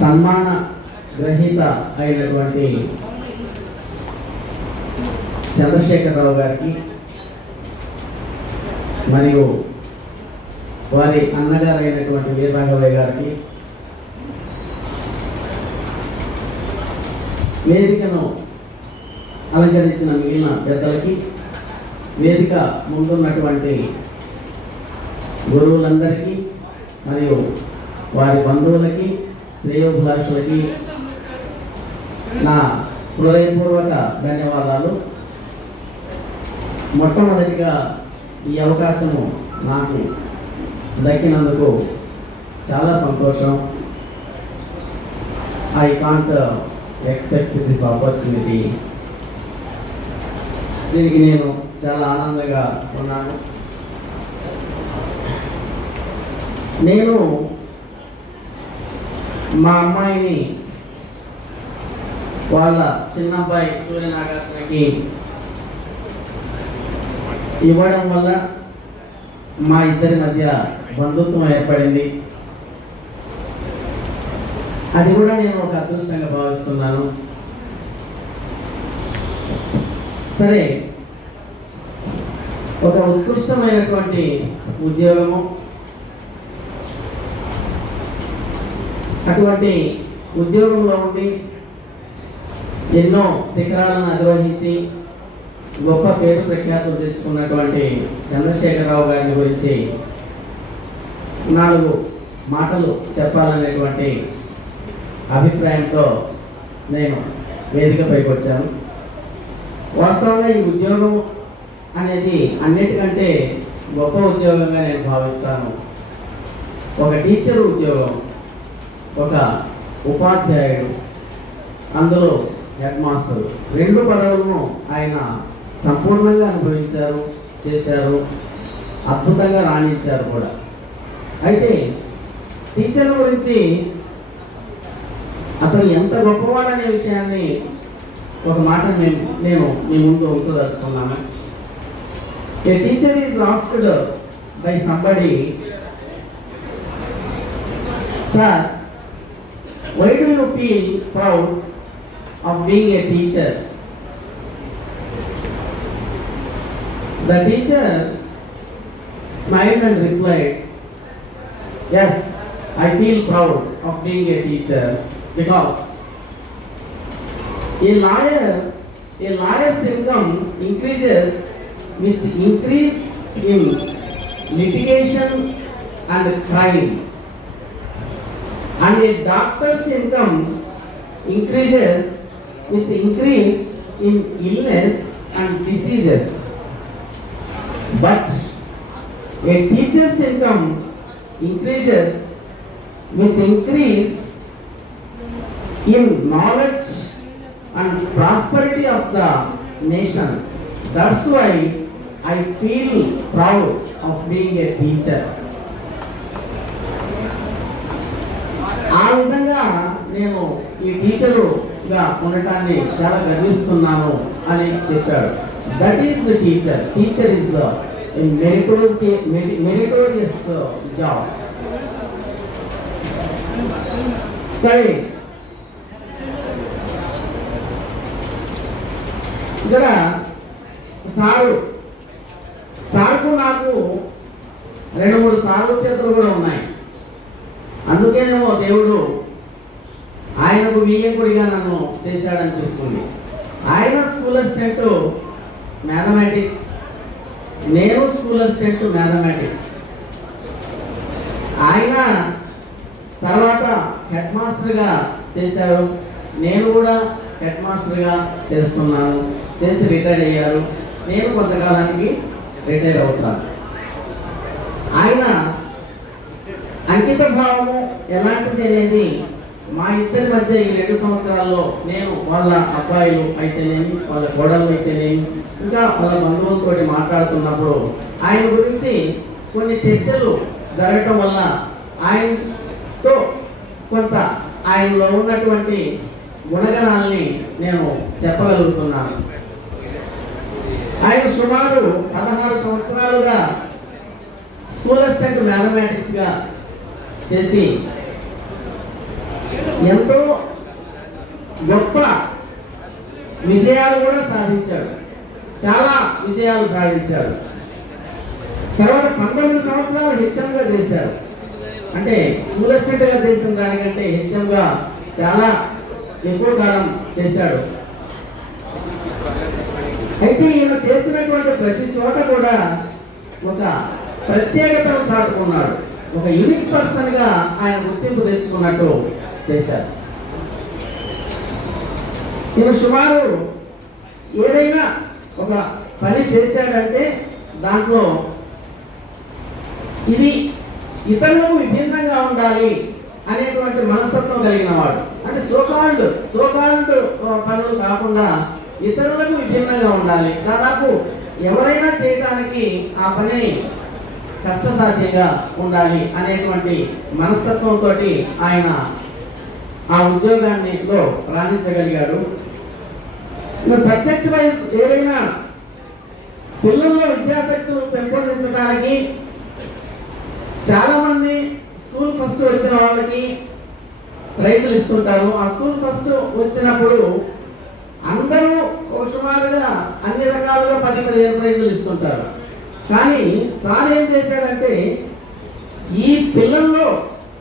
సన్మాన గ్రహీత అయినటువంటి చంద్రశేఖరరావు గారికి మరియు వారి అన్నగారు అయినటువంటి వీరరాఘవయ్య గారికి, వేదికను అలంకరించిన మిగిలిన పెద్దలకి, వేదిక ముందున్నటువంటి గురువులందరికీ మరియు వారి బంధువులకి, శ్రేయోభిలాషులకి నా హృదయపూర్వక ధన్యవాదాలు. మొట్టమొదటిగా ఈ అవకాశము నాకు దక్కినందుకు చాలా సంతోషం. I can't expect this opportunity. దీనికి నేను చాలా ఆనందంగా ఉన్నాను. నేను మా అమ్మాయిని వాళ్ళ చిన్నబ్బాయి సూర్యనాగార్జునకి ఇవ్వడం వల్ల మా ఇద్దరి మధ్య బంధుత్వం ఏర్పడింది. అది కూడా నేను ఒక అదృష్టంగా భావిస్తున్నాను. సరే, ఒక ఉత్కృష్టమైనటువంటి ఉద్యోగము, అటువంటి ఉద్యోగంలో ఉండి ఎన్నో శిఖరాలను అధిరోహించి గొప్ప పేరు ప్రఖ్యాతులు తెచ్చుకున్నటువంటి చంద్రశేఖరరావు గారి గురించి 4 మాటలు చెప్పాలనేటువంటి అభిప్రాయంతో నేను వేదికపైకి వచ్చాను. వాస్తవంగా ఈ ఉద్యోగం అనేది అన్నిటికంటే గొప్ప ఉద్యోగంగా నేను భావిస్తాను. ఒక టీచర్ ఉద్యోగం, ఒక ఉపాధ్యాయుడు, అందులో హెడ్ మాస్టర్, 2 పదవులను ఆయన సంపూర్ణంగా అనుభవించారు, చేశారు, అద్భుతంగా రాణించారు కూడా. అయితే టీచర్ గురించి అతను ఎంత గొప్పవాడనే విషయాన్ని ఒక మాట నేను మీ ముందు ఉంచదలుచుకున్నాను. A teacher is asked by somebody, sir, why do you feel proud of being a teacher? The teacher smiled and replied, yes, I feel proud of being a teacher because a lawyer's income increases with increase in litigation and crime, and a doctor's income increases with increase in illness and diseases. But a teacher's income increases with increase in knowledge and prosperity of the nation. That's why I feel proud of being a teacher. ఆ విధంగా నేను ఈ టీచరుగా ఉండటాన్ని చాలా గర్విస్తున్నాను అని చెప్పాడు. That is teacher. Teacher is meritorious job. సరే, ఇక్కడ సార్కు నాకు 2-3 సారూప్యతలు కూడా ఉన్నాయి. అందుకేనేమో దేవుడు ఆయనకు వియ్యంకుడిగా నన్ను చేశాడనిపిస్తుంది. ఆయన స్కూల్ అసిస్టెంట్ మ్యాథమెటిక్స్, నేను స్కూల్ అసిస్టెంట్ మ్యాథమెటిక్స్. ఆయన తర్వాత హెడ్ మాస్టర్గా చేశారు, నేను కూడా హెడ్ మాస్టర్గా చేస్తున్నాను. చేసి రిటైర్ అయ్యారు. నేను కొంతకాలానికి రిటైర్ అవుతాను. ఆయన అంకిత భావము ఎలాంటిది అనేది మా ఇద్దరి మధ్య ఈ 2 సంవత్సరాల్లో నేను వాళ్ళ అబ్బాయిలు అయితేనేమి, వాళ్ళ కోడలు అయితేనేమి, ఇంకా వాళ్ళ బంధువులతో మాట్లాడుతున్నప్పుడు ఆయన గురించి కొన్ని చర్చలు జరగటం వల్ల ఆయనతో కొంత ఆయనలో ఉన్నటువంటి గుణగణాలని నేను చెప్పగలుగుతున్నాను. ఆయన సుమారు 16 సంవత్సరాలుగా స్కూల్ అసిస్టెంట్ మ్యాథమెటిక్స్గా చేసి ఎంతో గొప్ప విజయాలు కూడా సాధించాడు, చాలా విజయాలు సాధించాడు. తర్వాత 19 సంవత్సరాలు హెచ్ఎంగా చేశారు. అంటే స్కూల్ అసిస్టెంట్గా చేసిన దానికంటే హెచ్ఎంగా చాలా ఎక్కువ కాలం చేశాడు. అయితే ఈయన చేసినటువంటి ప్రతి చోట కూడా ఒక ప్రత్యేకతను చాటుకున్నాడు. ఒక యూనిక్ పర్సన్ గా ఆయన గుర్తింపు తెచ్చుకున్నట్టు చేశారు. ఈయన సుమారు ఏదైనా ఒక పని చేశాడంటే దాంట్లో ఇది ఇతరులకు విభిన్నంగా ఉండాలి అనేటువంటి మనస్తత్వం కలిగిన వాడు. అంటే సోకాల్డ్ పనులు కాకుండా ఇతరులకు విభిన్నంగా ఉండాలి. దాదాపు ఎవరైనా చేయడానికి ఆ పని కష్టసాధ్యంగా ఉండాలి అనేటువంటి మనస్తత్వంతో ఆయన ఆ ఉద్యోగాన్నిలో రాణించగలిగాడు. సబ్జెక్ట్ వైజ్ ఏదైనా పిల్లల్లో విద్యాశక్తులు పెంపొందించడానికి చాలా మంది స్కూల్ ఫస్ట్ వచ్చిన వాళ్ళకి ప్రైజులు ఇస్తుంటారు. ఆ స్కూల్ ఫస్ట్ వచ్చినప్పుడు అందరూ సుమారుగా అన్ని రకాలుగా 10-15 ప్రైజులు ఇస్తుంటారు. కానీ సార్ ఏం చేశాడంటే ఈ పిల్లల్లో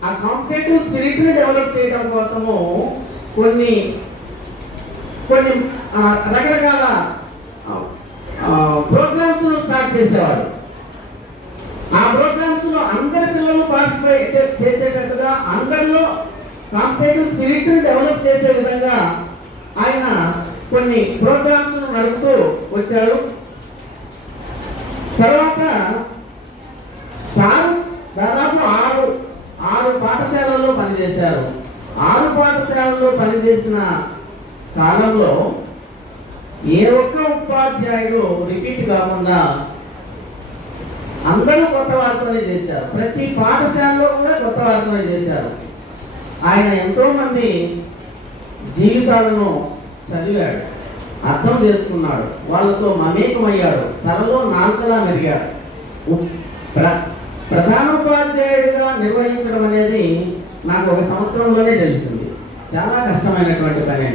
ఆ కాంపిటేటివ్ స్పిరిట్ ని డెవలప్ చేయడం కోసము కొన్ని రకరకాల ప్రోగ్రామ్స్ స్టార్ట్ చేసేవాడు. ఆ ప్రోగ్రామ్స్ లో అందరి పిల్లలు పార్టిసిపేట్ చేసేటట్టుగా అందరిలో కాంపిటేటివ్ స్పిరిట్ ని డెవలప్ చేసే విధంగా ఆయన కొన్ని ప్రోగ్రామ్స్ నడుపుతూ వచ్చాడు. తర్వాత సార్ దాదాపు ఆరు పాఠశాలల్లో పనిచేశారు. 6 పాఠశాలల్లో పనిచేసిన కాలంలో ఏ ఒక్క ఉపాధ్యాయుడు రిపీట్ కాకుండా అందరూ కొత్త వారితోనే చేశారు. ప్రతి పాఠశాలలో కూడా కొత్త వారితోనే చేశారు. ఆయన ఎంతో మంది జీవితాలను చదివాడు, అర్థం చేసుకున్నాడు, వాళ్ళతో మమేకమయ్యాడు, తలలో నాలుకలా మెరిగాడు. ప్రధానోపాధ్యాయుడిగా నిర్వహించడం అనేది నాకు 1 సంవత్సరంలోనే తెలిసింది. చాలా కష్టమైనటువంటి పని.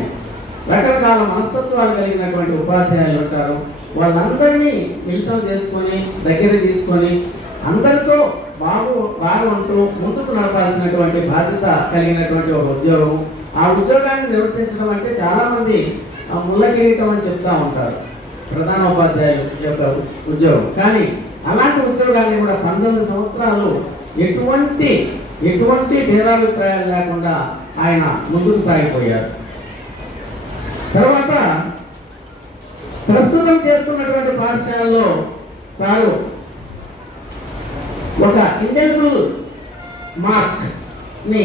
రకరకాల మనస్తత్వాలు కలిగినటువంటి ఉపాధ్యాయులు ఉంటారు. వాళ్ళందరినీ మిళితం చేసుకొని దగ్గర తీసుకొని అందరితో బాగు అంటూ ముందుకు నడపాల్సినటువంటి బాధ్యత కలిగినటువంటి ఒక ఉద్యోగం. ఆ ఉద్యోగాన్ని నిర్వర్తించడం అంటే చాలా మంది ముళ్ళ కిరీటం అని చెప్తా ఉంటారు ప్రధానోపాధ్యాయుల యొక్క ఉద్యోగం. కానీ అలాంటి ఉద్యోగాన్ని కూడా 19 సంవత్సరాలు ఎటువంటి భేదాభిప్రాయాలు లేకుండా ఆయన ముందుకు సాగిపోయారు. తర్వాత ప్రస్తుతం చేస్తున్నటువంటి పాఠశాలలో సారు ఒక ఇండెలిబుల్ మార్క్ ని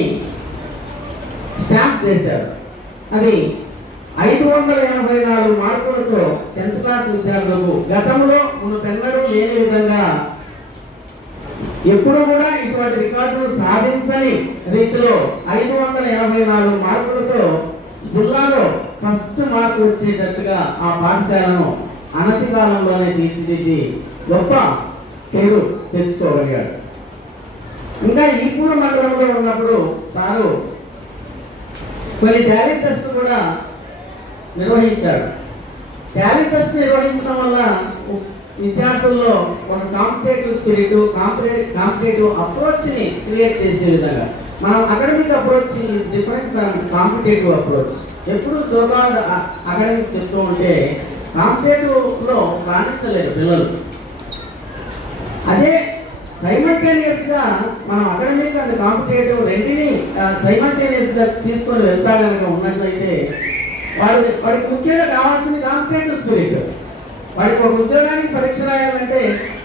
స్టాంప్ చేశారు. అది 584 మార్కులతో 10th క్లాస్ విద్యార్థులకు గతంలో మునుపెన్నడూ లేని విధంగా ఎప్పుడు కూడా ఇటువంటి రికార్డులు సాధించని రీతిలో 584 మార్కులతో జిల్లాలో ఫస్ట్ మార్కు వచ్చేటట్టుగా ఆ పాఠశాలను అనతి కాలంలోనే తీర్చిదిద్ది గొప్ప పేరు తెచ్చుకోగలిగాడు. ఇంకా ఈపూరు మండలంలో ఉన్నప్పుడు సారు కొన్ని టాలెంట్ టెస్ట్ కూడా నిర్వహించాడు. టాలెంట్ టెస్ట్ నిర్వహించడం వల్ల విద్యార్థుల్లో ఒక కాంపిటేటివ్ స్పిరిట్, కాంపిటేటివ్ అప్రోచ్ ని క్రియేట్ చేసే విధంగా మనం academic approach is different from competitive approach. ఎప్పుడు సోకాల్డ్ అకాడమిక్ చెప్తూ ఉంటే కాంపిటేటివ్ లో రాణించలేదు పిల్లలు. అదే సైమల్టేనియస్ గా మనం అకాడమిక్ అండ్ కాంపిటేటివ్ రెండిని సైమల్టేనియస్ గా తీసుకొని వెళ్తా కనుక ఉన్నట్లయితే వాడికి ముఖ్యంగా కావాల్సింది కాంపిటేటివ్ స్పిరిట్. వాడికి ఒక ఉద్యోగానికి పరీక్ష రాయాలంటే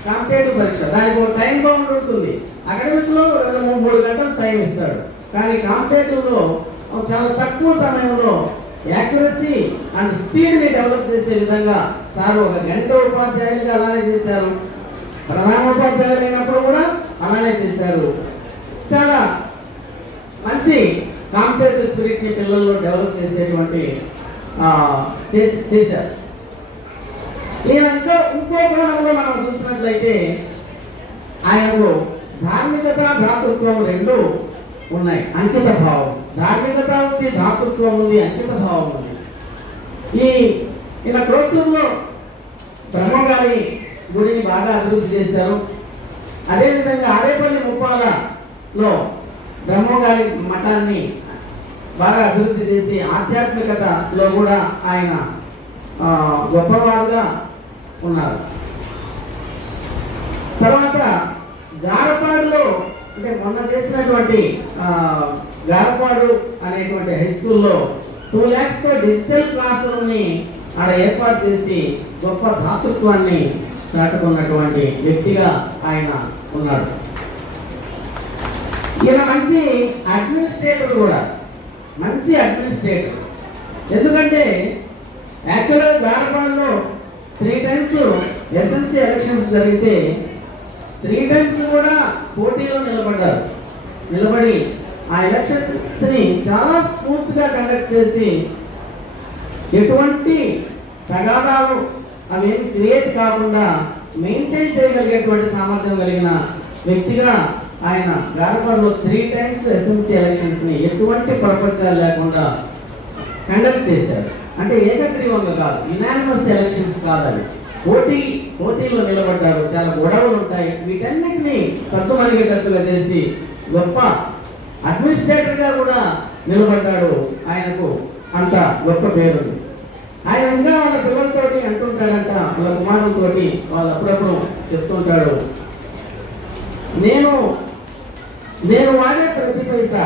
కాంపిటేటివ్ పరీక్ష, దానికి ఒక టైం బౌండ్ ఉంటుంది. అకాడమిక్ లో 2-3 గంటలు టైం ఇస్తాడు. కానీ కాంపిటేటివ్ లో చాలా తక్కువ సమయంలో యాక్యురసీ అండ్ స్పీడ్ ని డెవలప్ చేసే విధంగా సార్ 1 గంట ఉపాధ్యాయులుగా అలానే చేశారు. ప్రధానోపాధ్యాయులు అయినప్పుడు కూడా అలానే చేశారు. చాలా మంచి కాంపిటేటివ్ స్పిరిట్ ని పిల్లల్లో డెవలప్ చేసేటువంటి చేశారు. ఈయనంతా ఇంకో కోణంలో మనం చూసినట్లయితే ఆయనకు ధార్మికత, భ్రాతృత్వం 2 ఉన్నాయి. అంకిత భావం ధార్మికత ఉంది, దాతృత్వం ఉంది, అంకిత భావం ఉంది. ఈ ఇలా క్రోసూరులో బ్రహ్మగారి గుడిని బాగా అభివృద్ధి చేశారు. అదేవిధంగా ఆరేపల్లి ముప్పాలలో బ్రహ్మగారి మఠాన్ని బాగా అభివృద్ధి చేసి ఆధ్యాత్మికతలో కూడా ఆయన గొప్పవారుగా ఉన్నారు. తర్వాత గారపాడులో అంటే మొన్న చేసినటువంటి గారపాడు అనేటువంటి హై స్కూల్లో 2 lakhsతో డిజిటల్ క్లాస్ రూమ్ని ఆడ ఏర్పాటు చేసి గొప్ప దాతృత్వాన్ని చాటుకున్నటువంటి వ్యక్తిగా ఆయన ఉన్నాడు. ఈయన మంచి అడ్మినిస్ట్రేటర్ కూడా, మంచి అడ్మినిస్ట్రేటర్. ఎందుకంటే యాక్చువల్గా గారపాడులో 3 times ఎస్ఎంసీ ఎలక్షన్స్ జరిగితే 3 times కూడా పోటీలో నిలబడి ఆ ఎలక్షన్స్ని చాలా స్మూత్గా కండక్ట్ చేసి ఎటువంటి తగాదాలు అవేమి క్రియేట్ కాకుండా మెయింటైన్ చేయగలిగేటువంటి సామర్థ్యం కలిగిన వ్యక్తిగా ఆయన గారపాడులో 3 times ఎస్ఎంసీ ఎలక్షన్స్ని ఎటువంటి ప్రపంచాలు లేకుండా కండక్ట్ చేశారు. అంటే ఏకగ్రీవంగా కాదు, యునానిమస్ ఎలక్షన్స్ కాదు, అవి పోటీలో నిలబడ్డారు. చాలా గొడవలు ఉంటాయి, వీటన్నిటినీ సత్తుమరిగేటట్టుగా చేసి గొప్ప అడ్మినిస్ట్రేటర్గా కూడా నిలబడ్డాడు. ఆయనకు అంత గొప్ప పేరు. ఆయన ఇంకా వాళ్ళ పిల్లలతోటి అంటుంటాడంట, వాళ్ళ కుమారులతోటి వాళ్ళు అప్పుడప్పుడు చెప్తుంటాడు, నేను వాడే ప్రతి పైసా,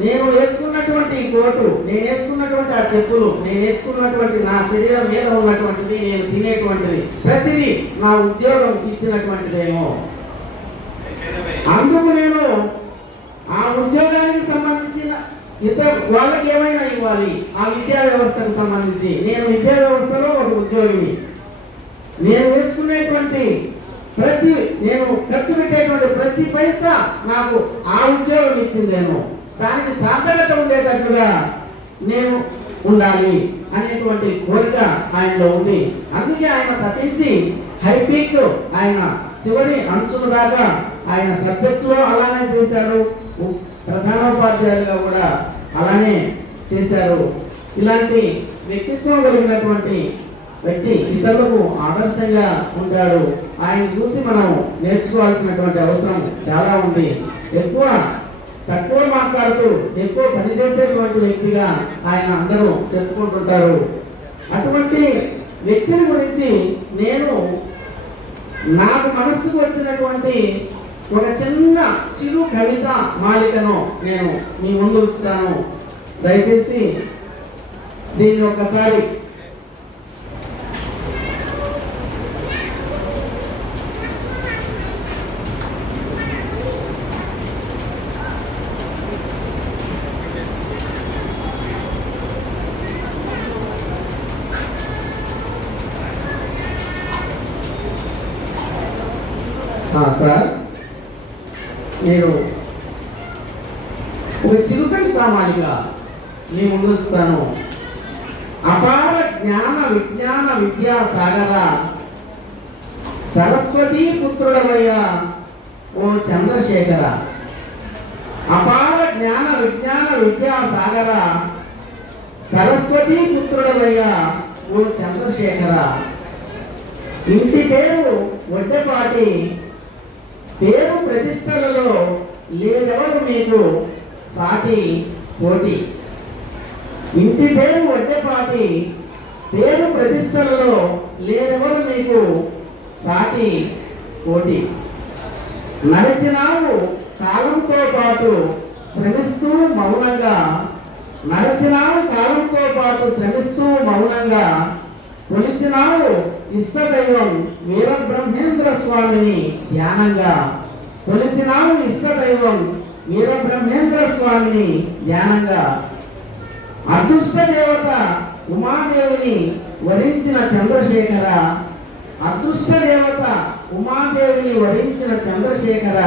నేను వేసుకున్నటువంటి కోటు, నేను వేసుకున్నటువంటి ఆ చెప్పులు, నేను వేసుకున్నటువంటి నా శరీరం మీద ఉన్నటువంటిది, నేను తినేటువంటిది ప్రతిదీ నా ఉద్యోగం ఇచ్చినటువంటిదేమో, అందుకు నేను ఆ ఉద్యోగానికి సంబంధించిన ఇతర వాళ్ళకి ఏమైనా ఇవ్వాలి. ఆ విద్యా వ్యవస్థకు సంబంధించి నేను విద్యా వ్యవస్థలో ఒక ఉద్యోగిని, నేను వేసుకునేటువంటి నేను ఖర్చు పెట్టేటువంటి ప్రతి పైసా నాకు ఆ ఉద్యోగం ఇచ్చిందేమో, దానికి సార్థకత ఉండేటట్టుగా నేను ఉండాలి అనేటువంటి కోరిక ఆయనలో ఉంది. అందుకే ఆయన తప్పించి హైపీక్ ఆయన చివరి అంచుల దాకా ఆయన సబ్జెక్టులో అలానే చేశాడు, ప్రధానోపాధ్యాయులుగా కూడా అలానే చేశారు. ఇలాంటి వ్యక్తిత్వం కలిగినటువంటి వ్యక్తి ఇతరులకు ఆదర్శంగా ఉంటాడు. ఆయన చూసి మనం నేర్చుకోవాల్సినటువంటి అవసరం చాలా ఉంది. తక్కువ మాట్లాడుతూ ఎక్కువ పనిచేసేటువంటి వ్యక్తిగా ఆయన అందరూ చెప్పుకుంటుంటారు. అటువంటి వ్యక్తిని గురించి నాకు మనస్సుకు వచ్చినటువంటి ఒక చిరు కవిత మాలికను నేను మీ ముందు ఉంచుతాను. దయచేసి దీన్ని ఒకసారి సార్, నేను ఒక చిరుకవిత మాలిక మీ ముందు ఉంచుతాను. అపార జ్ఞాన విజ్ఞాన విద్యా సాగర సరస్వతీ పుత్రుడవయ్యా ఓ చంద్రశేఖర. అపార జ్ఞాన విజ్ఞాన విద్యా సాగర సరస్వతీ పుత్రుడవయ్యా ఓ చంద్రశేఖర. ఇంటి పేరు వడ్డెపాటి, పేరు ప్రతిష్టలలో లేదెవరు మీకు సాటి పోటీ. ఇంటి పేరు వడ్డెపాటి, పేరు ప్రతిష్టలలో లేదెవరు మీకు సాటి పోటీ. నడిచినావు కాలంతో పాటు శ్రమిస్తూ మౌనంగా, నడిచినావు కాలంతో పాటు శ్రమిస్తూ మౌనంగా, కొలిచినావు ఇష్టదైవం వీరబ్రహ్మేంద్ర స్వామిని ధ్యానంగా. కొలిచినావు ఇష్టదైవం వీరబ్రహ్మేంద్ర స్వామిని ధ్యానంగా. అదృష్ట దేవత ఉమాదేవిని వరించిన చంద్రశేఖర. అదృష్ట దేవత ఉమాదేవిని వరించిన చంద్రశేఖర.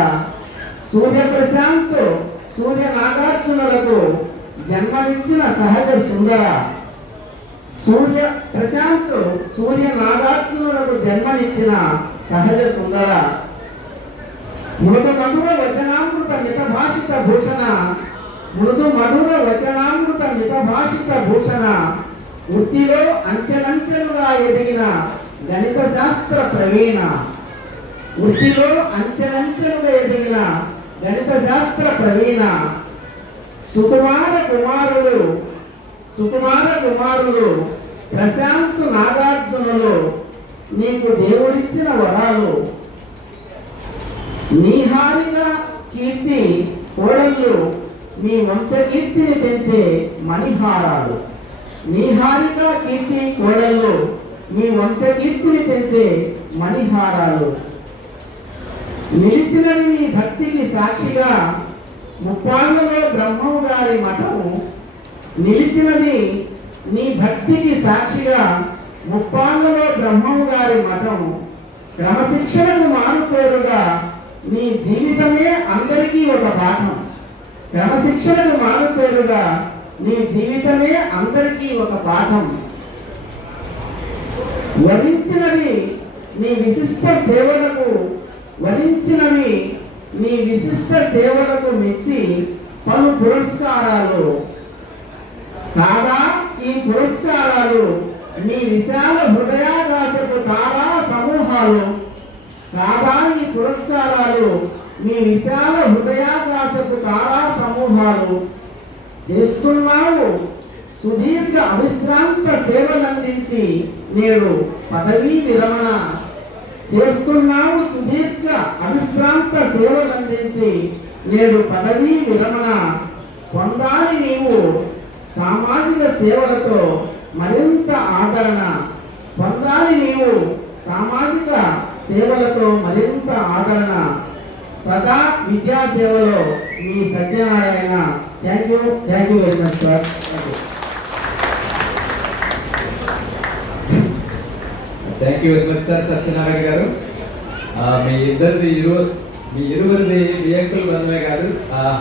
సూర్యప్రశాంత్ సూర్య నాగార్జునులకు జన్మనిచ్చిన సహజ సుందర. సూర్య నాగార్జునులకు జన్మనిచ్చిన సహజ సుందర. మృత మధుర వచనామృత మిత భాషిత భూషణ. మృదు మధుర వచనామృత మితభాషిత భూషణ, వృత్తిలో అంచెలంచెలుగా ఎదిగిన గణిత శాస్త్ర ప్రవీణ, వృత్తిలో అంచెలంచెలుగా ఎదిగిన గణిత శాస్త్ర ప్రవీణ, సుకుమార కుమారులు ప్రశాంత్ నాగార్జునులు నీకు దేవుడిచ్చిన వరాలు, నీహారిక కీర్తి కోడళ్ళు మీ వంశకీర్తిని పెంచే మణిహారాలు, నీహారిక కీర్తి కోడళ్ళు మీ వంశకీర్తిని పెంచే మణిహారాలు, నిలిచినవి మీ భక్తికి సాక్షిగా ముప్పాళ్ళలో బ్రహ్మము గారి మఠము, నిలిచినది నీ భక్తికి సాక్షిగా ముప్పాళ్ళలో బ్రహ్మము గారి మఠము, క్రమశిక్షణకు మారుపేరుగా నీ జీవితమే అందరికీ ఒక పాఠం, క్రమశిక్షణకు మారుపేరుగా నీ జీవితమే అందరికీ ఒక పాఠం, వరించినవి నీ విశిష్ట సేవలకు మెచ్చి పలు పురస్కారాలు, కాగా ఈ పురస్కారాలు నీ విశాల హృదయాకాశపు తారా సమూహాలు, కాగా ఈ పురస్కారాలు మీ విశాల హృదయాకాశపు తారా సమూహాలు, చేస్తున్నావు సుదీర్ఘ అవిశ్రాంత సేవలందించి నేడు పదవీ విరమణ, చేస్తున్నావు సుదీర్ఘ అవిశ్రాంత సేవలందించి నేడు పదవీ విరమణ, పొందాలి నీవు సామాజిక సేవలతో మరింత ఆదరణ, పొందాలి నీవు సామాజిక సేవలతో మరింత ఆదరణ, సదా విద్యాసేవలో మీ Satyanarayana. Thank you very much sir. Thank you very much sir Satyanarayana garu. మీ ఇరువురిది వియంకుల బంధమే కాదు,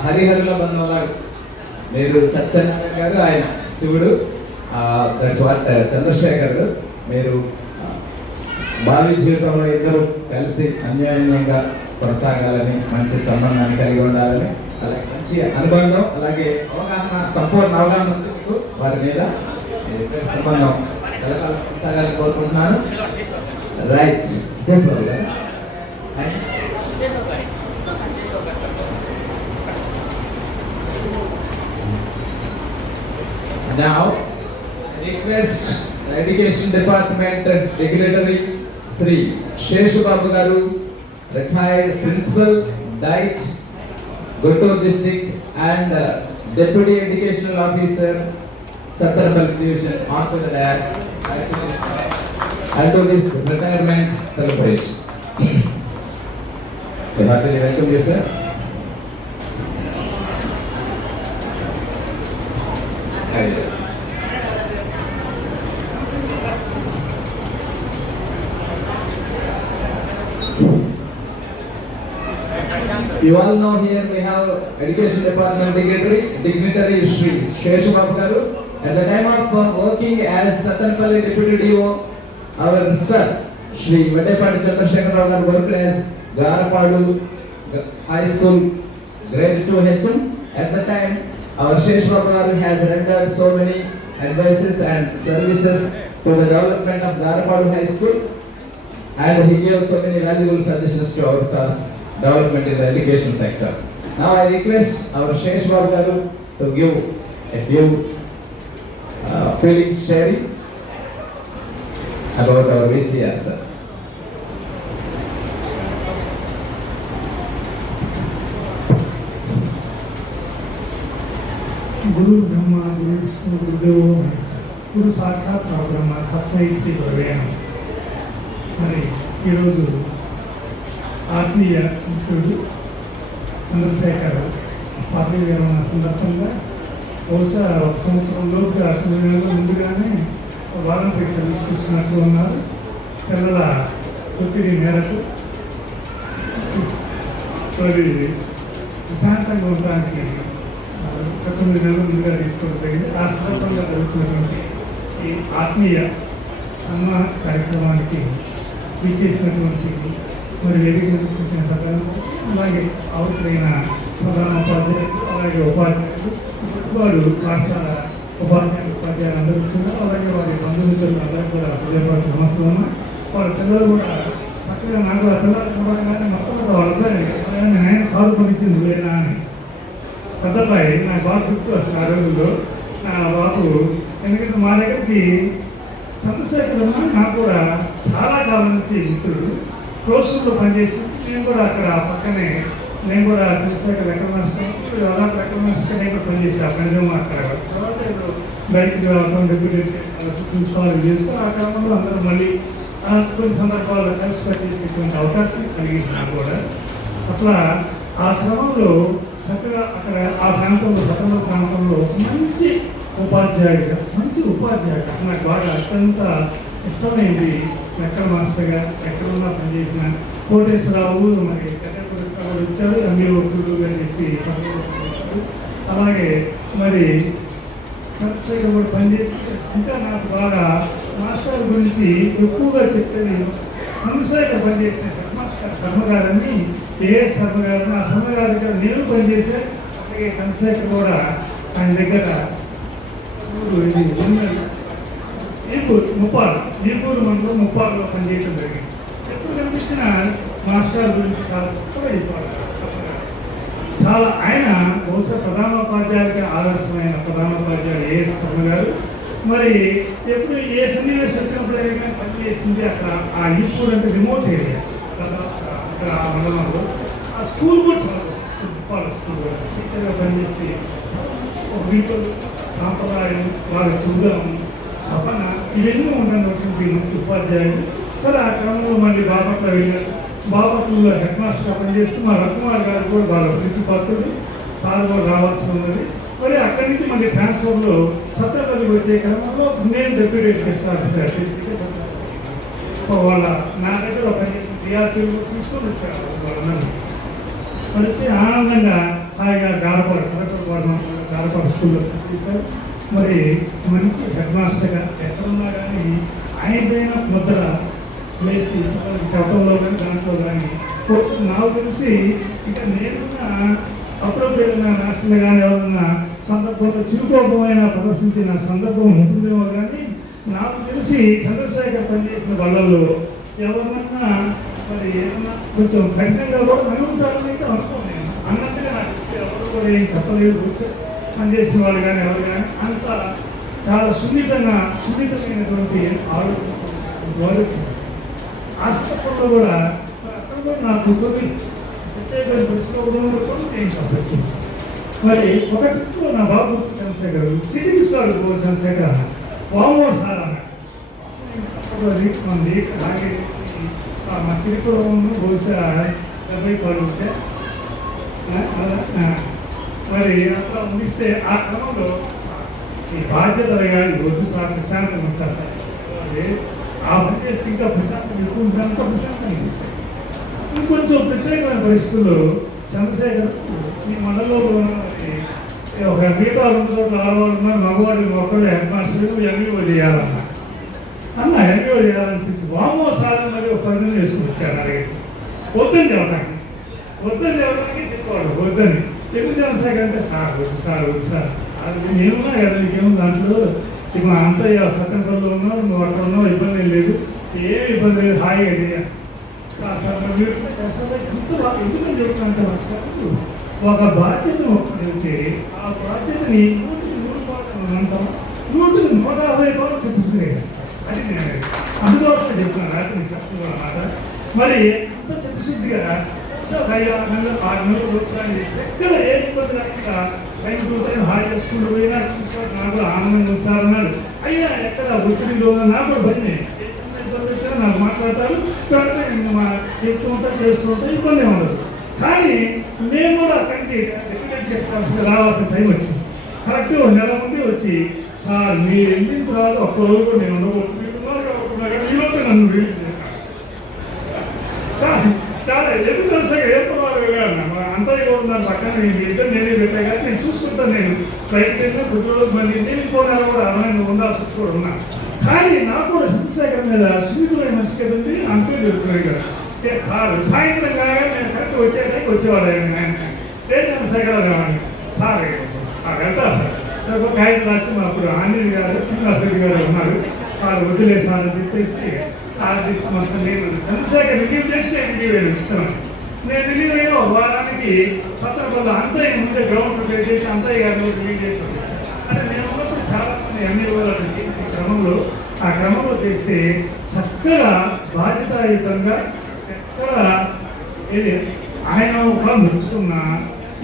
హరిహరుల బంధంలా. మీరు సత్యనారాయణ గారు, ఆయన శివుడు, దట్స్ వాట్ చంద్రశేఖర్ గారు. మీరు భావి జీవితంలో ఇద్దరు కలిసి అన్యోన్యంగా కొనసాగాలని, మంచి సంబంధాన్ని కలిగి ఉండాలని, అలాగే మంచి అనుబంధం, అలాగే సంపూర్ణ అవగాహన ఉంది మీకు వారి మీద. సంబంధం కొనసాగాలని కోరుకుంటున్నాను. రైట్, చేసుకోవాలి కదా. Now, request Education Department Secretary Sri Sheshu Babu Garu, retired Principal, Diet, Guttur District, and Deputy Educational Officer, Sattarpal Division, onto the dais and to this retirement celebration. So, heartily welcome you, sir. You all know here we have Education Department Dignitary Shri Sheshu Babu Garu. At the time of working as Sattarpalli Deputy DO, our sir Shri Vaddepadi Chandrasekhar Rao Garu worked as Garapadu High School Grade 2 HM. At the time, our Sheshu Babu Garu has rendered so many advices and services to the development of Garapadu High School, and he gave so many valuable suggestions to our sir's development in the education sector. Now I request our Sheshu Babu Garu to give a few feelings sharing about our VCR, sir. गुरु ब्रह्मा गुरु विष्णु गुरुदेवो महेश्वरा, गुरु साक्षात् పరబ్రహ్మ తస్మై శ్రీ గురవే నమః. మరి ఈరోజు ఆత్మీయ మిత్రుడు చంద్రశేఖర్ పదవి విరమణ సందర్భంగా బహుశా ఒక సంవత్సరంలోపు 9 నెలల ముందుగానే వాలంటరీ సర్వీస్ చూసినట్లు ఉన్నారు. పిల్లల ఒత్తిడి మేరకు మరి ప్రశాంతంగా ఉండడానికి 9 నెలల ముందుగా తీసుకోవడం జరిగింది. ఆ సందర్భంగా జరుగుతున్నటువంటి ఈ ఆత్మీయ సన్మాన కార్యక్రమానికి విచ్చేసినటువంటి మరి వేదిక చూసిన ప్రకారం, అలాగే అవసరమైన ప్రధాన ఉపాధ్యాయులు, అలాగే ఉపాధ్యాయులు, వారు పాఠశాల ఉపాధ్యాయులు అందరూ ఇస్తున్నారు. అలాగే వారి బంధుమిత్రులు అందరూ కూడా హృదయపూర్వక నమస్కారం ఉన్నాయి. వారి పిల్లలు కూడా చక్కగా నాకు ఆ పిల్లలు చూడగానే మొత్తం వాళ్ళందరూ నేను కారు కొనిచ్చింది లేనా అని పెద్దపై నా బాబు గుర్తు వస్తుంది. ఆ రోజుల్లో నా బాబు ఎందుకంటే మా దగ్గరికి చంద్రశేఖర్ నాకు కూడా చాలా కాలం నుంచి మిత్రుడు కోర్సుల్లో పనిచేసి నేను కూడా అక్కడ పక్కనే నేను కూడా చంద్రశేఖర్ లెక్కల మాస్టర్ అలాంటి లెక్కల మాస్టర్ నేను కూడా పనిచేసాను పనిచేయం అక్కడ. తర్వాత ఇప్పుడు బయటికి రావడం డెప్యూటీ ప్రిన్సిపాల్ చేస్తూ ఆ క్రమంలో అందరూ మళ్ళీ కొన్ని సందర్భాల్లో కలిసి పనిచేసేటువంటి అవకాశం కలిగింది నాకు కూడా. అట్లా ఆ క్రమంలో చక్కగా అక్కడ ఆ ప్రాంతంలో సకల ప్రాంతంలో మంచి ఉపాధ్యాయుడిగా నాకు బాగా అత్యంత ఇష్టమైంది లెక్కల మాస్టర్గా ఎక్కడున్నా పనిచేసిన కోటేశ్వరరావు మరి పెద్ద పురస్కారాలు ఇచ్చారు. ఎంఏ ఒత్తులు అనేసి అలాగే మరి చంద్రశేఖర్ కూడా పనిచేసి ఇంకా నాకు బాగా మాస్టర్ గురించి ఎక్కువగా చెప్పేది చంద్రశేఖర్ పనిచేసిన హెడ్ మాస్టర్ శర్మ గారని ఏఎస్ శర్మ గారిని ఆ శర్మ గారి దగ్గర నేను పనిచేసే అలాగే చంద్రశేఖర్ కూడా ఆయన దగ్గర నీపూరు మండలం ముప్పాడులో పనిచేయడం జరిగింది. ఎప్పుడు కనిపించిన మాస్టర్ గురించి చాలా గొప్పగా చెప్పారు. చాలా ఆయన బహుశా ప్రధానోపాధ్యాయులకి ఆదర్శమైన ప్రధానోపాధ్యాయులు ఏఎస్ శర్మ గారు. మరి ఎప్పుడు ఏ సన్నివేశం వచ్చినప్పుడు ఏదైనా పనిచేసింది అక్కడ ఆ నీపూర్ అంటే రిమోట్ ఏరియా అక్కడ ఆ మండలంలో ఆ స్కూల్ కూడా చాలా ముప్పాడు స్కూల్ టీచర్గా పనిచేసి వీటిలో సాంప్రదాయం వాళ్ళ చూడడం తపన ఇవన్నీ ఉన్నటువంటి మంచి ఉపాధ్యాయులు. సరే ఆ క్రమంలో మళ్ళీ బాపట్ల వెళ్ళారు. బాపట్లలో హెడ్ మాస్టర్గా పనిచేస్తూ మా రత్నకుమార్ గారు కూడా వాళ్ళ ప్రిన్సిపాల్ సార్ కూడా రావాల్సి ఉన్నది. మరి అక్కడి నుంచి మళ్ళీ ట్రాన్స్ఫర్లో సత్యపల్లికి వచ్చే క్రమంలో నేను డెప్యూటీ గెస్ట్ ఆఫీసర్ వాళ్ళ నా దగ్గర పనిచేసిన టీఆర్పీలు తీసుకొని వచ్చారు వాళ్ళందరూ. మరి వచ్చి ఆనందంగా హాయిగా గారపాడు స్కూల్లో తీశారు. మరి మంచి హెడ్ మాస్టర్గా ఎక్కడున్నా కానీ ఆయనపైన ముద్ర వేసి చెప్పడంలో కానీ దాంట్లో కానీ నాకు తెలిసి ఇంకా నేనున్న అప్పుడప్పుడైనా నేషనల్ కానీ ఎవరన్నా సందర్భంలో చిరుకోపమైన ప్రదర్శించిన సందర్భం ఉంటుందేమో కానీ నాకు తెలిసి చంద్రశేఖర్ పనిచేసిన వాళ్ళలో ఎవరన్నా మరి ఏమన్నా కొంచెం కఠినంగా కూడా అనుకుంటారని అయితే అనుకోలేదు. అన్నట్టుగా నాకు ఎవరు కూడా ఏం చెప్పలేదు. పనిచేసిన వాళ్ళు కానీ ఎవరు కానీ అంత చాలా సున్నితమైనటువంటి ఆలోచన హాస్పిటల్లో కూడా అక్కడ కూడా నాకు కొన్ని ప్రత్యేకమైన పరిస్థితుల్లో కూడా ఏం చెప్పచ్చు. మరి ఒక ట్రిప్లో నా బాబు చంద్రశేఖర్ సిటీ స్టార్ చంద్రశేఖర్ వామో సార్ అన్నది అలాగే మా శ్రీకులంలో బహుశా 70 పడుంటే మరి అట్లా ముగిస్తే ఆ క్రమంలో ఈ బాధ్యతలు కానీ వద్దు సార్ ప్రశాంతంగా ఉంటారు సార్ ఆ పని చేస్తే ఇంకా ప్రశాంతం ఎక్కువ ఉంటుంది. అంత ప్రశాంతంగా చేశారు. ఇంకొంచెం ప్రత్యేకమైన పరిస్థితుల్లో చంద్రశేఖర్ ఈ మండలంలో ఒక మిగతా 2 చోట్ల ఆడవాళ్ళు ఉన్నారు. మగవాళ్ళు ఒక్కళ్ళు హెడ్ మాస్టర్ ఎంఈఓ చేయాలన్నా ఎంఈఓ చేయాలనిపించి వామో సార్ మరి ఒక 10 నెలలు వేసుకొచ్చారు. అలాగే వద్దని చెప్పడానికి చెప్పాడు వద్దని. ఎందుకు చంద్రశేఖర్ అంటే సార్ వద్దు సార్ అది నేనున్నా కదా నీకేమో దాంట్లో ఇప్పుడు అంతా సత్యంపల్లిలో ఉన్నావు, నువ్వు అక్కడ ఉన్నావు, ఇబ్బంది లేదు, ఏమి ఇబ్బంది లేదు, హాయిగా చేయాలి సార్. ఎందుకని చెప్తానంటే ఒక బాధ్యతను ఒక్కడితే ఆ బాధ్యతని 150 చెప్తున్నాయి. అది నేను అందుకోసం చెప్తున్నాను రాత్రి చెప్తున్నా మాట. మరి అంత చిత్తశుద్ధిగా 5-6 నెలలు 6 నెలలు ఎక్కడ ఏ ఇబ్బంది లేకుండా టైం చూసాను హాయిగా స్కూల్ పోయినా నాకు ఆనందంగా వస్తారన్నారు. అయినా ఎక్కడ ఒత్తిడిలో నాకు భయమే ఇబ్బంది వచ్చినా నాకు మాట్లాడతారు. మా చెప్తూ ఉంటా చేస్తూ ఉంటా ఇబ్బంది ఉండదు. కానీ మేము కూడా అక్కడికి డెప్యూటీ రావాల్సిన టైం వచ్చింది. కరెక్ట్ 1 నెల ముందే వచ్చి సార్ మీరు వెళ్ళిన తర్వాత ఒక్కరోజు కూడా నేను ఉండబోతున్నారు ఈలోపు నన్ను రిలీజ్ చాలా ఎందుకు తెలుసా ఏ ప్రమాదం వెళ్ళాను అంతా ఉన్నారు పక్కన నేనే పెట్టా కానీ నేను చూసుకుంటాను. నేను ఫ్లైట్ వెళ్ళినా 2 రోజులు మళ్ళీ నేను కూడా ఉండాల్సి కూడా ఉన్నా. కానీ నాకు కూడా చంద్రశేఖర్ మీద సున్నితమైన మనిషి కదండి అంతే జరుగుతున్నాయి కదా సార్. సాయంత్రం కాగా నేను కరెక్ట్ వచ్చేవాడు ఆయన చంద్రశేఖర్ కావాలి సార్ వెళ్తారు సార్ ఒక కాగితం రాసి మా అప్పుడు ఆంజనేయ గారు శ్రీనివాసరెడ్డి గారు ఉన్నారు వాళ్ళు వదిలేసారని చెప్పేసి ఆర్టిస్ట్ మొత్తం నేను చంద్రశేఖర్ రిలీవ్ చేసి రిలీవ్ అయ్యాను ఇష్టమని నేను రిలీవ్ అయ్యో వారానికి సందర్భంలో అంతయ్య ముందే గ్రౌండ్ చేసి అంతయ్య గారిని రిలీవ్ చేసి అంటే నేను ఉన్నప్పుడు చాలా మంది ఎంఏ క్రమంలో ఆ క్రమంలో చేస్తే చక్కగా బాధ్యతాయుతంగా ఎక్కడ ఏది ఆయన కూడా నడుచుకున్నా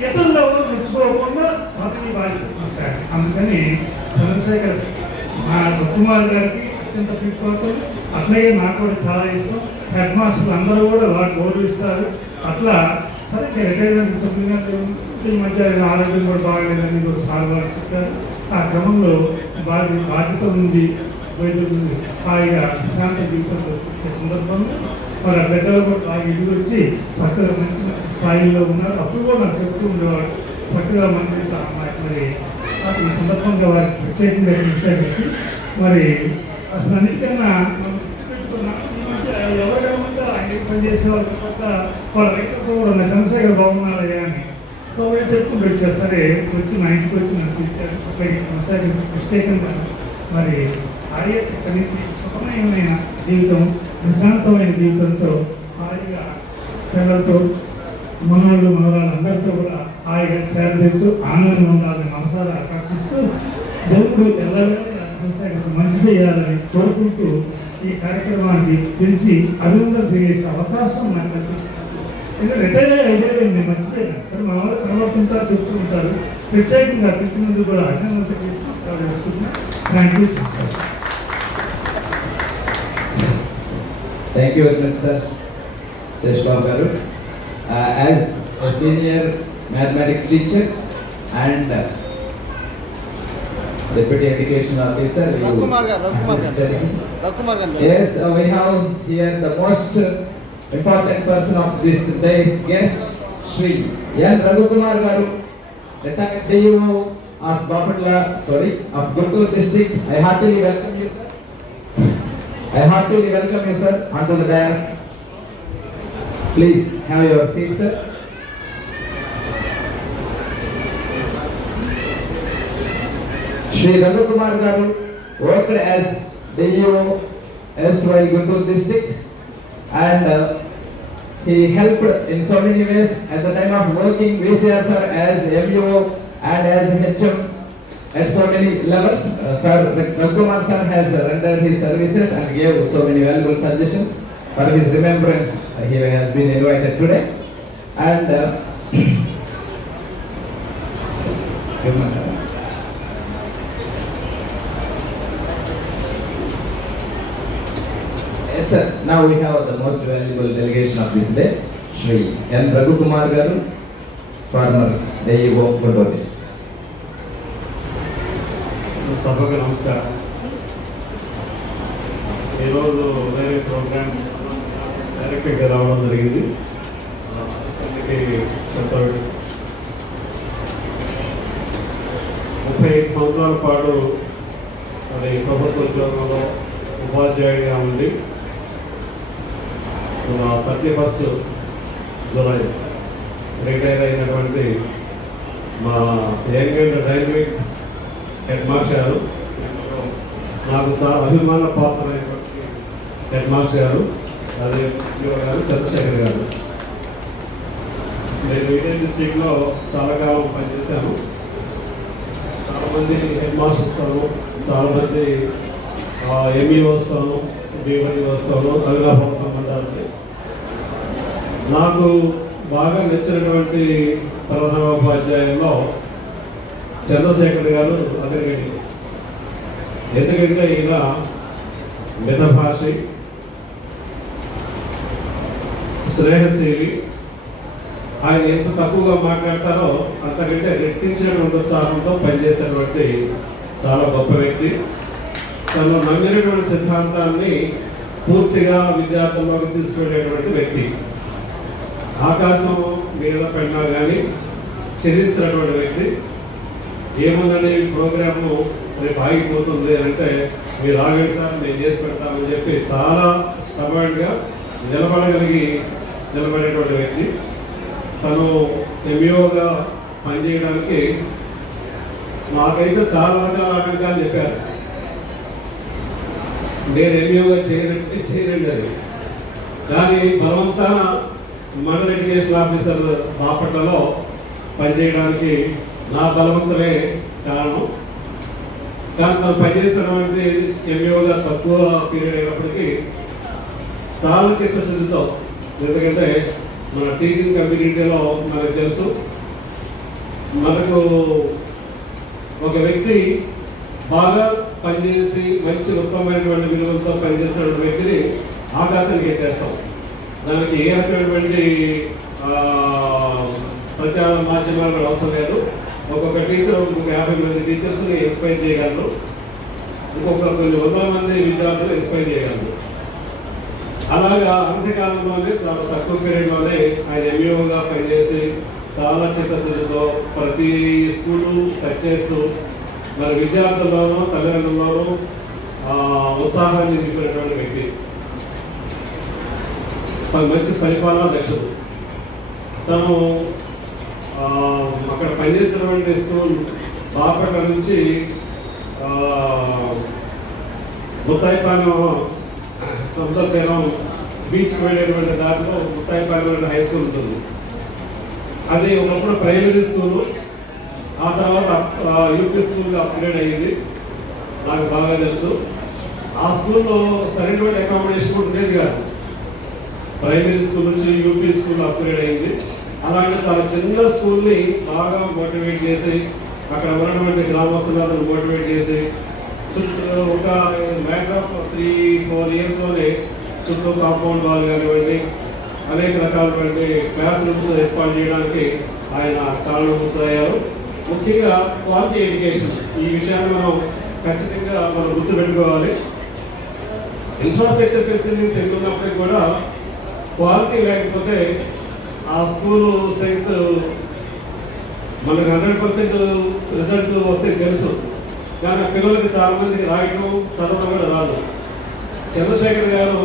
ఇతరులు ఎవరు నడుచుకోకుండా అతని బాధ్యత చూస్తాడు. అందుకని చంద్రశేఖర్ మా కుమార్ గారికి అత్యంత ప్రీతిపాత్రం అట్లాగే నాకు కూడా చాలా ఇష్టం. హెడ్ మాస్టర్లు అందరూ కూడా వాటి గౌరవిస్తారు. అట్లా సరే రిటైర్మెంట్ 9 గంటల మధ్య ఆరోగ్యం కూడా బాగలేదని కూడా సార్ వారు చెప్పారు. ఆ క్రమంలో బాధ్యత ఉంది వైద్యులు హాయిగా శాంత జీవితంలో వచ్చే సందర్భంలో మరి ఆ పెద్దలు కూడా బాగా ఎదురు వచ్చి చక్కగా మంచి మంచి స్థాయిలో ఉన్నారు. అప్పుడు కూడా నాకు చెప్తూ ఉండేవాడు చక్కగా మంచి మరి ఈ సందర్భంగా వారికి ప్రత్యేకంగా విషయానికి మరి అసలు అన్నిటికన్నా ఎవరికైనా ముందు ఆయన పనిచేసే వాళ్ళ కొత్త వాళ్ళ రైతులతో కూడా నా చంద్రశేఖర్ బాగున్నారయ్యా అని ఒకవేళ చెప్పుకుంటూ వచ్చారు. సరే వచ్చి మా ఇంటికి వచ్చి నాకు ఇచ్చారు. చంద్రశేఖర్ ప్రత్యేకంగా మరి భార్య నుంచి సుఖమయమైన జీవితం ప్రశాంతమైన జీవితంతో హాయిగా పిల్లలతో మనవాళ్ళు మనవరాలు అందరితో కూడా హాయిగా సేవ చేస్తూ ఆనందంగా ఉండాలని మనసారా ఆకర్షిస్తూ దేవుడు ఎల్లవేళ మంచి చేయాలని కోరుకుంటూ ఈ కార్యక్రమానికి తెలిసి అభినందన చేసే అవకాశం నాకు ఎందుకంటే రిటైర్ అయ్యేది మర్చిపోయాను. సరే మా వాళ్ళు కనబడుతుంటారు చెప్తూ ఉంటారు. ప్రత్యేకంగా పిలిచినందుకు కూడా అభినందన చేస్తూ thank you. Thank you very much, sir. Shesh Babu garu. As a senior mathematics teacher and deputy education officer, yes, we have here the most important person of this day's guest, Shri N. Raghukumar garu, retired DO of Bapatla, of Guntur district. I heartily welcome you, sir. I heartily welcome you, sir, onto the dais. Please have your seat, sir. Shri Raghukumar garu worked as DO erstwhile Guntur district, and he helped in so many ways at the time of working VCR sir as MUO and as HM at so many levels. Sir Raghukumar sir has rendered his services and gave so many valuable suggestions. For his remembrance, he has been invited today. And yes, sir. Now we have the most valuable delegation of this day, Shri N. Raghukumar garu, former DO Guntur district. సభకు నమస్కారం. ఈరోజు ఉదయం programme డైరెక్ట్గా రావడం జరిగింది. చెప్పండి 35 సంవత్సరాల పాటు మరి ప్రభుత్వ ఉద్యోగంలో ఉపాధ్యాయుడిగా ఉండి 31 జూలై రిటైర్ అయినటువంటి మా young and dynamic head master గారు, నాకు చాలా అభిమాన పాత్రైనటువంటి హెడ్ మాస్టర్ గారు, అదే గారు చంద్రశేఖర్ గారు. నేను ఇదే డిస్ట్రిక్ట్లో చాలా కాలం పనిచేశాను. చాలామంది హెడ్ మాస్టర్ వస్తాను, చాలామంది ఎంఈ వస్తాను, డివై వస్తాను, అవినాభావ సంబంధాలు. నాకు బాగా నచ్చినటువంటి ప్రధానోపాధ్యాయుల్లో చంద్రశేఖర్ గారు అగ్రగణ్యులు. ఎందుకంటే ఈయన మితభాషి, స్నేహశీలి. ఆయన ఎంత తక్కువగా మాట్లాడతారో అంతకంటే రెట్టించినటువంటి ఉత్సాహంతో పనిచేసేటువంటి చాలా గొప్ప వ్యక్తి. తను నమ్మినటువంటి సిద్ధాంతాన్ని పూర్తిగా విద్యార్థుల్లోకి తీసుకువెళ్ళేటువంటి వ్యక్తి. ఆకాశం మీద పడినా కానీ చెల్లించినటువంటి వ్యక్తి. ఏముందని ప్రోగ్రాము రేపు ఆగిపోతుంది అని అంటే మీరు ఆగండి సార్, నేను చేసి పెడతామని చెప్పి చాలా స్టబర్న్గా నిలబడేటువంటి వ్యక్తి. తను ఎంఈఓగా పనిచేయడానికి మాకైతే చాలా రకాల ఆటంకాలు చెప్పారు. నేను ఎంఈఓగా చేయనండి అది. కానీ బలవంతాన మండల ఎడ్యుకేషన్ ఆఫీసర్ బాపట్లలో పనిచేయడానికి నా బలవంతమే కారణం. కానీ తను పనిచేసినటువంటి ఎంఈఓగా తక్కువ పీరియడ్ అయినప్పటికీ చాలా చిత్తశుద్ధితో, ఎందుకంటే మన టీచింగ్ కమ్యూనిటీలో మనకు తెలుసు, మనకు ఒక వ్యక్తి బాగా పనిచేసి మంచి ఉత్తమమైనటువంటి విలువలతో పనిచేసినటువంటి వ్యక్తిని ఆకాశానికి ఎత్తేస్తాం. దానికి ఏ రకమైనటువంటి ప్రచార మాధ్యమాలు అవసరం లేదు. ఒక్కొక్క టీచర్ 50 మంది టీచర్స్ని ఇన్స్పైర్ చేయగలరు, ఇంకొక కొన్ని 100 మంది విద్యార్థులు ఇన్స్పైర్ చేయగలరు. అలాగా అంత్యకాలంలోనే చాలా తక్కువ పీరియడ్లోనే ఆయన ఎంఈఓగా పనిచేసి చాలా చిత్తశుద్ధితో ప్రతి స్కూలు టచ్ చేస్తూ మరి విద్యార్థుల్లోనూ తల్లిదండ్రుల్లోనూ ఉత్సాహాన్ని నింపినటువంటి వ్యక్తి, మంచి పరిపాలనా దక్షుడు. తను అక్కడ పనిచేసినటువంటి స్కూల్ బాపట్ల నుంచి ముత్తాయిపాలెం సముద్రతీరం బీచ్కి వెళ్ళేటువంటి దారిలో ముత్తాయిపాలెం హై స్కూల్ ఉంటుంది. అది ఒకప్పుడు ప్రైమరీ స్కూలు, ఆ తర్వాత యూపీ స్కూల్గా అప్గ్రేడ్ అయ్యింది. నాకు బాగా తెలుసు. ఆ స్కూల్లో సరైనటువంటి అకామిడేషన్ కూడా ఉండేది కాదు. ప్రైమరీ స్కూల్ నుంచి యూపీ స్కూల్ అప్గ్రేడ్ అయ్యింది. అలాంటి చాలా చిన్న స్కూల్ని బాగా మోటివేట్ చేసి అక్కడ ఉన్నటువంటి గ్రామస్తులను మోటివేట్ చేసి ఒక మ్యాటర్ ఆఫ్ 3-4 ఇయర్స్లోనే చుట్టూ కాంపౌండ్ వాల్ కానివ్వండి, అనేక రకాలైనటువంటి క్లాస్ రూమ్స్ ఏర్పాటు చేయడానికి ఆయన కారణమవుతారు. ముఖ్యంగా క్వాలిటీ ఎడ్యుకేషన్, ఈ విషయాన్ని మనం ఖచ్చితంగా మనం గుర్తుపెట్టుకోవాలి. ఇన్ఫ్రాస్ట్రక్చర్ ఫెసిలిటీస్ ఎంత ఉన్నప్పటికీ కూడా క్వాలిటీ లేకపోతే ఆ స్కూలు స్ట్రెంగ్త్ మనకు 100% రిజల్ట్ వస్తే తెలుసు, కానీ ఆ పిల్లలకి చాలా మందికి రాయటం చదవడం కూడా రాదు. చంద్రశేఖర్ గారు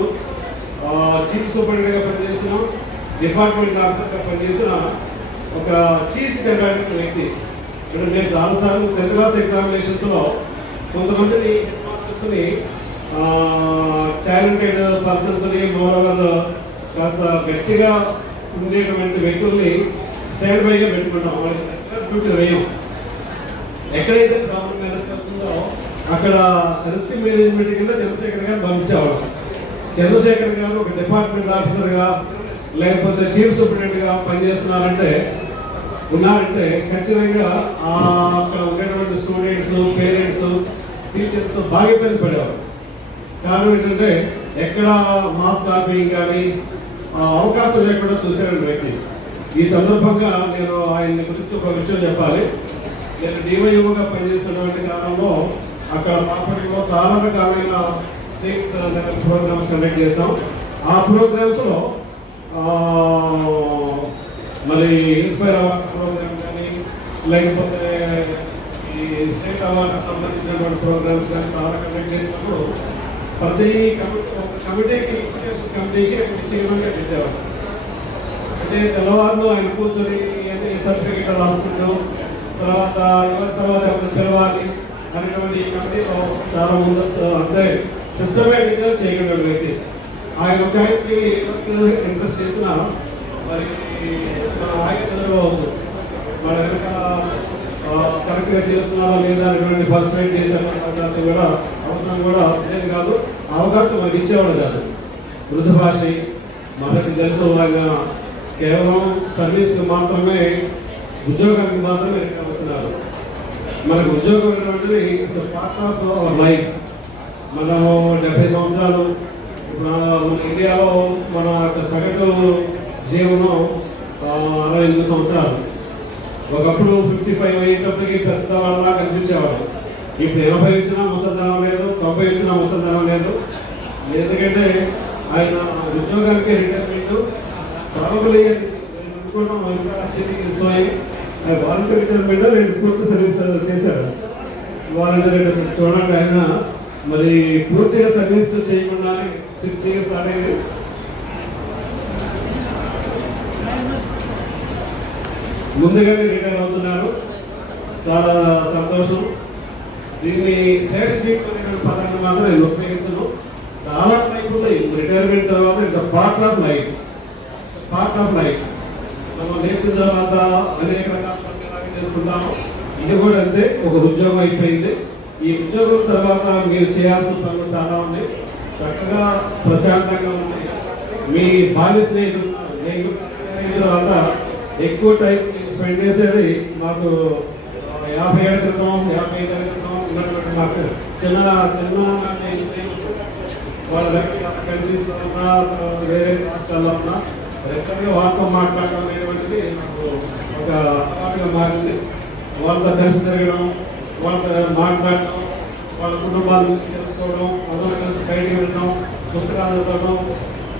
చీఫ్ సూపరింటెండెంట్గా పనిచేసిన, డిపార్ట్మెంట్ ఆఫీసర్గా పనిచేసిన ఒక చీఫ్ కంపాటెంట్ వ్యక్తి. ఇక్కడ నేను చాలాసార్లు 10th క్లాస్ ఎగ్జామినేషన్స్లో కొంతమందిని మాస్టర్స్ని టాలెంటెడ్ పర్సన్స్ని మోరవర్ కాస్త గట్టిగా ఉండేటువంటి వ్యక్తుల్ని స్టాండ్ బైగా పెట్టుకుంటాం. వాళ్ళకి డ్యూటీ వేయం. ఎక్కడైతే ప్రాబ్లం జరుగుతుందో అక్కడ రిస్క్ మేనేజ్మెంట్ కింద చంద్రశేఖర్ గారు పంపించేవాడు. చంద్రశేఖర్ గారు ఒక డిపార్ట్మెంట్ ఆఫీసర్గా లేకపోతే చీఫ్ సూపరింటెండెంట్గా పనిచేస్తున్నారంటే ఉన్నారంటే ఖచ్చితంగా అక్కడ ఉండేటువంటి స్టూడెంట్స్, పేరెంట్స్, టీచర్స్ బాగా ఇబ్బంది పడేవారు. కారణం ఏంటంటే ఎక్కడ మాస్ కాపీయింగ్ కానీ అవకాశం లేకుండా చూసేటువంటి వ్యక్తి. ఈ సందర్భంగా నేను ఆయన్ని గురించి ఒక విషయం చెప్పాలి. నేను డివైఓగా పనిచేసినటువంటి కాలంలో అక్కడ బాపట్లలో చాలా రకాలైన స్టేట్ లెవెల్ ప్రోగ్రామ్స్ కండక్ట్ చేస్తాం. ఆ ప్రోగ్రామ్స్లో మరి ఇన్స్పైర్ అవార్డ్స్ ప్రోగ్రామ్ కానీ లేకపోతే ఈ స్టేట్ అవార్డ్స్ సంబంధించినటువంటి ప్రోగ్రామ్స్ కానీ చాలా కండక్ట్ చేసినప్పుడు ప్రతి కమిటీకి చేయమని పెట్టేవారు. అంటే తెల్లవారులు ఆయన కూర్చొని సర్టిఫికెట్ రాసుకుంటాం, తర్వాత ఎవరి పిలవాలి అనేటువంటి కమిటీలో చాలా ముందు అంటే సిస్టమేటిక్గా చేయగలిగిన వ్యక్తి. ఆయన ఒక ఆయనకి ఇంట్రెస్ట్ చేసిన మరి ఆయన ఎదుర్కోవచ్చు, మన వెనక కరెక్ట్గా చేస్తున్నారా లేదా అనేటువంటి పర్సనైట్ చేసే అవకాశం కూడా అవసరం కూడా లేదు కాదు, అవకాశం మనకి ఇచ్చేవాడు కాదు. మృదు భాష మనకి తెలుసు. ఆయన కేవలం సర్వీస్కి మాత్రమే, ఉద్యోగానికి మాత్రమే రికవస్తున్నారు. మనకు ఉద్యోగం అనేటువంటిది పార్ట్ ఆఫ్ అవర్ లైఫ్. మనం 70 సంవత్సరాలు ఇప్పుడు మన ఇండియాలో మన సగటు జీవనం 68 సంవత్సరాలు. ఒకప్పుడు 55 అయ్యేటప్పటికి పెద్దవాళ్ళలా కనిపించేవాడు. ఇప్పుడు 80 వచ్చినా ముసల్ధనం లేదు, 90 వచ్చినా ముసల్ధనం లేదు. ఎందుకంటే ఆయన ఉద్యోగానికి రిటైర్మెంట్ ప్రాబబ్లీ అనుకోవడం వాలంటీర్ రిటైర్మెంట్ నేను పూర్తి సర్వీస్ చేశాడు. వాలంటీర్ రిటైర్మెంట్ చూడండి, ఆయన మరి పూర్తిగా సర్వీస్ చేయకుండానే 60 years ఆడేది. ముందుగానే రిటైర్ అవుతున్నారు. చాలా సంతోషం. దీన్ని శేష జీవితం అనే పదాన్ని మాత్రం నేను ఉపయోగించను. చాలా లైఫ్ ఉన్నాయి. రిటైర్మెంట్ తర్వాత ఇట్స్ పార్ట్ ఆఫ్ లైఫ్. మనం నేర్చిన తర్వాత అనేక రకాల పనులు చేసుకుంటాము. ఇది కూడా అంతే, ఒక ఉద్యోగం అయిపోయింది. ఈ ఉద్యోగం తర్వాత మీరు చేయాల్సిన పనులు చాలా ఉన్నాయి. చక్కగా ప్రశాంతంగా ఉన్నాయి. మీ బాల్య స్నేహితులు తర్వాత ఎక్కువ టైం స్పెండ్ చేసేది మాకు 50 ఏళ్ళ క్రితం 55 ఏళ్ళ క్రితం ఉన్నటువంటి మాకు చిన్న వాళ్ళ కంట్రీస్లో ఉన్నా వేరే రాష్ట్రాల్లో ఉన్నా రెగ్యులర్గా వాళ్ళతో మాట్లాడడం అనేటువంటిది నాకు ఒక అలవాటుగా మారింది. వాళ్ళతో కలిసి తిరగడం, వాళ్ళతో మాట్లాడడం, వాళ్ళ కుటుంబాల గురించి తెలుసుకోవడం, అందరూ కలిసి బయటికి వెళ్ళడం, పుస్తకాలు చదవడం,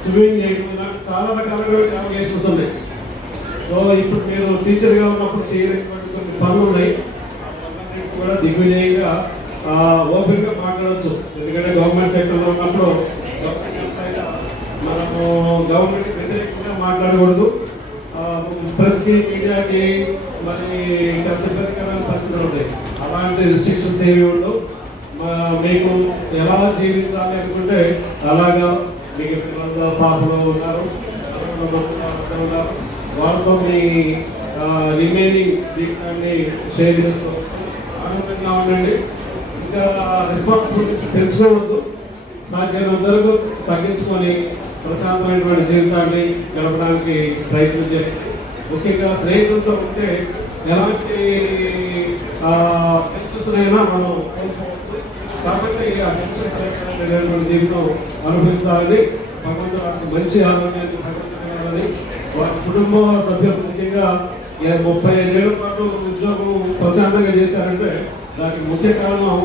స్విమ్మింగ్ చేయడం, ఇలాంటి చాలా రకాలైన అవకాశాలు ఉన్నాయి. సో ఇప్పుడు మీరు టీచర్గా ఉన్నప్పుడు చేయలేటువంటి కొన్ని పనులు ఉన్నాయి. కూడా దిగ్విజయంగా ఓపెన్గా మాట్లాడవచ్చు. ఎందుకంటే గవర్నమెంట్ సెక్టర్లో ఉన్నప్పుడు మనము గవర్నమెంట్ వ్యతిరేకంగా మాట్లాడకూడదు. ప్రెస్కి, మీడియాకి మరి ఇంకా ఇబ్బందికరమైన పరిస్థితులు ఉంటాయి. అలాంటి రిస్ట్రిక్షన్స్ ఏమి ఉండవు. మీకు ఎలా జీవించాలి అనుకుంటే అలాగా మీకు పాపలో ఉన్నారు, వాళ్ళతో మీ రిమైనింగ్ జీవితాన్ని షేర్ చేసుకోవచ్చు. ఆనందంగా ఉండండి. ఇంకా రెస్పాన్సిబిలిటీస్ తెలుసుకోవద్దు. సాధ్యమైనంత వరకు తగ్గించుకొని ప్రశాంతమైనటువంటి జీవితాన్ని గడపడానికి ప్రయత్నం చేయండి. ముఖ్యంగా స్నేహితులతో ఉంటే ఎలాంటి టెన్షన్స్ అయినా మనం కోల్పోవచ్చు. కాబట్టి ఆ టెన్షన్ జీవితం అనుభవించాలని, భగవంతుడు మంచి ఆరోగ్యాన్ని భగవంతుని వారి కుటుంబ సభ్యులు ముఖ్యంగా 35 ఏళ్ల పాటు ఉద్యోగం ప్రశాంతంగా చేశారంటే దానికి ముఖ్య కారణం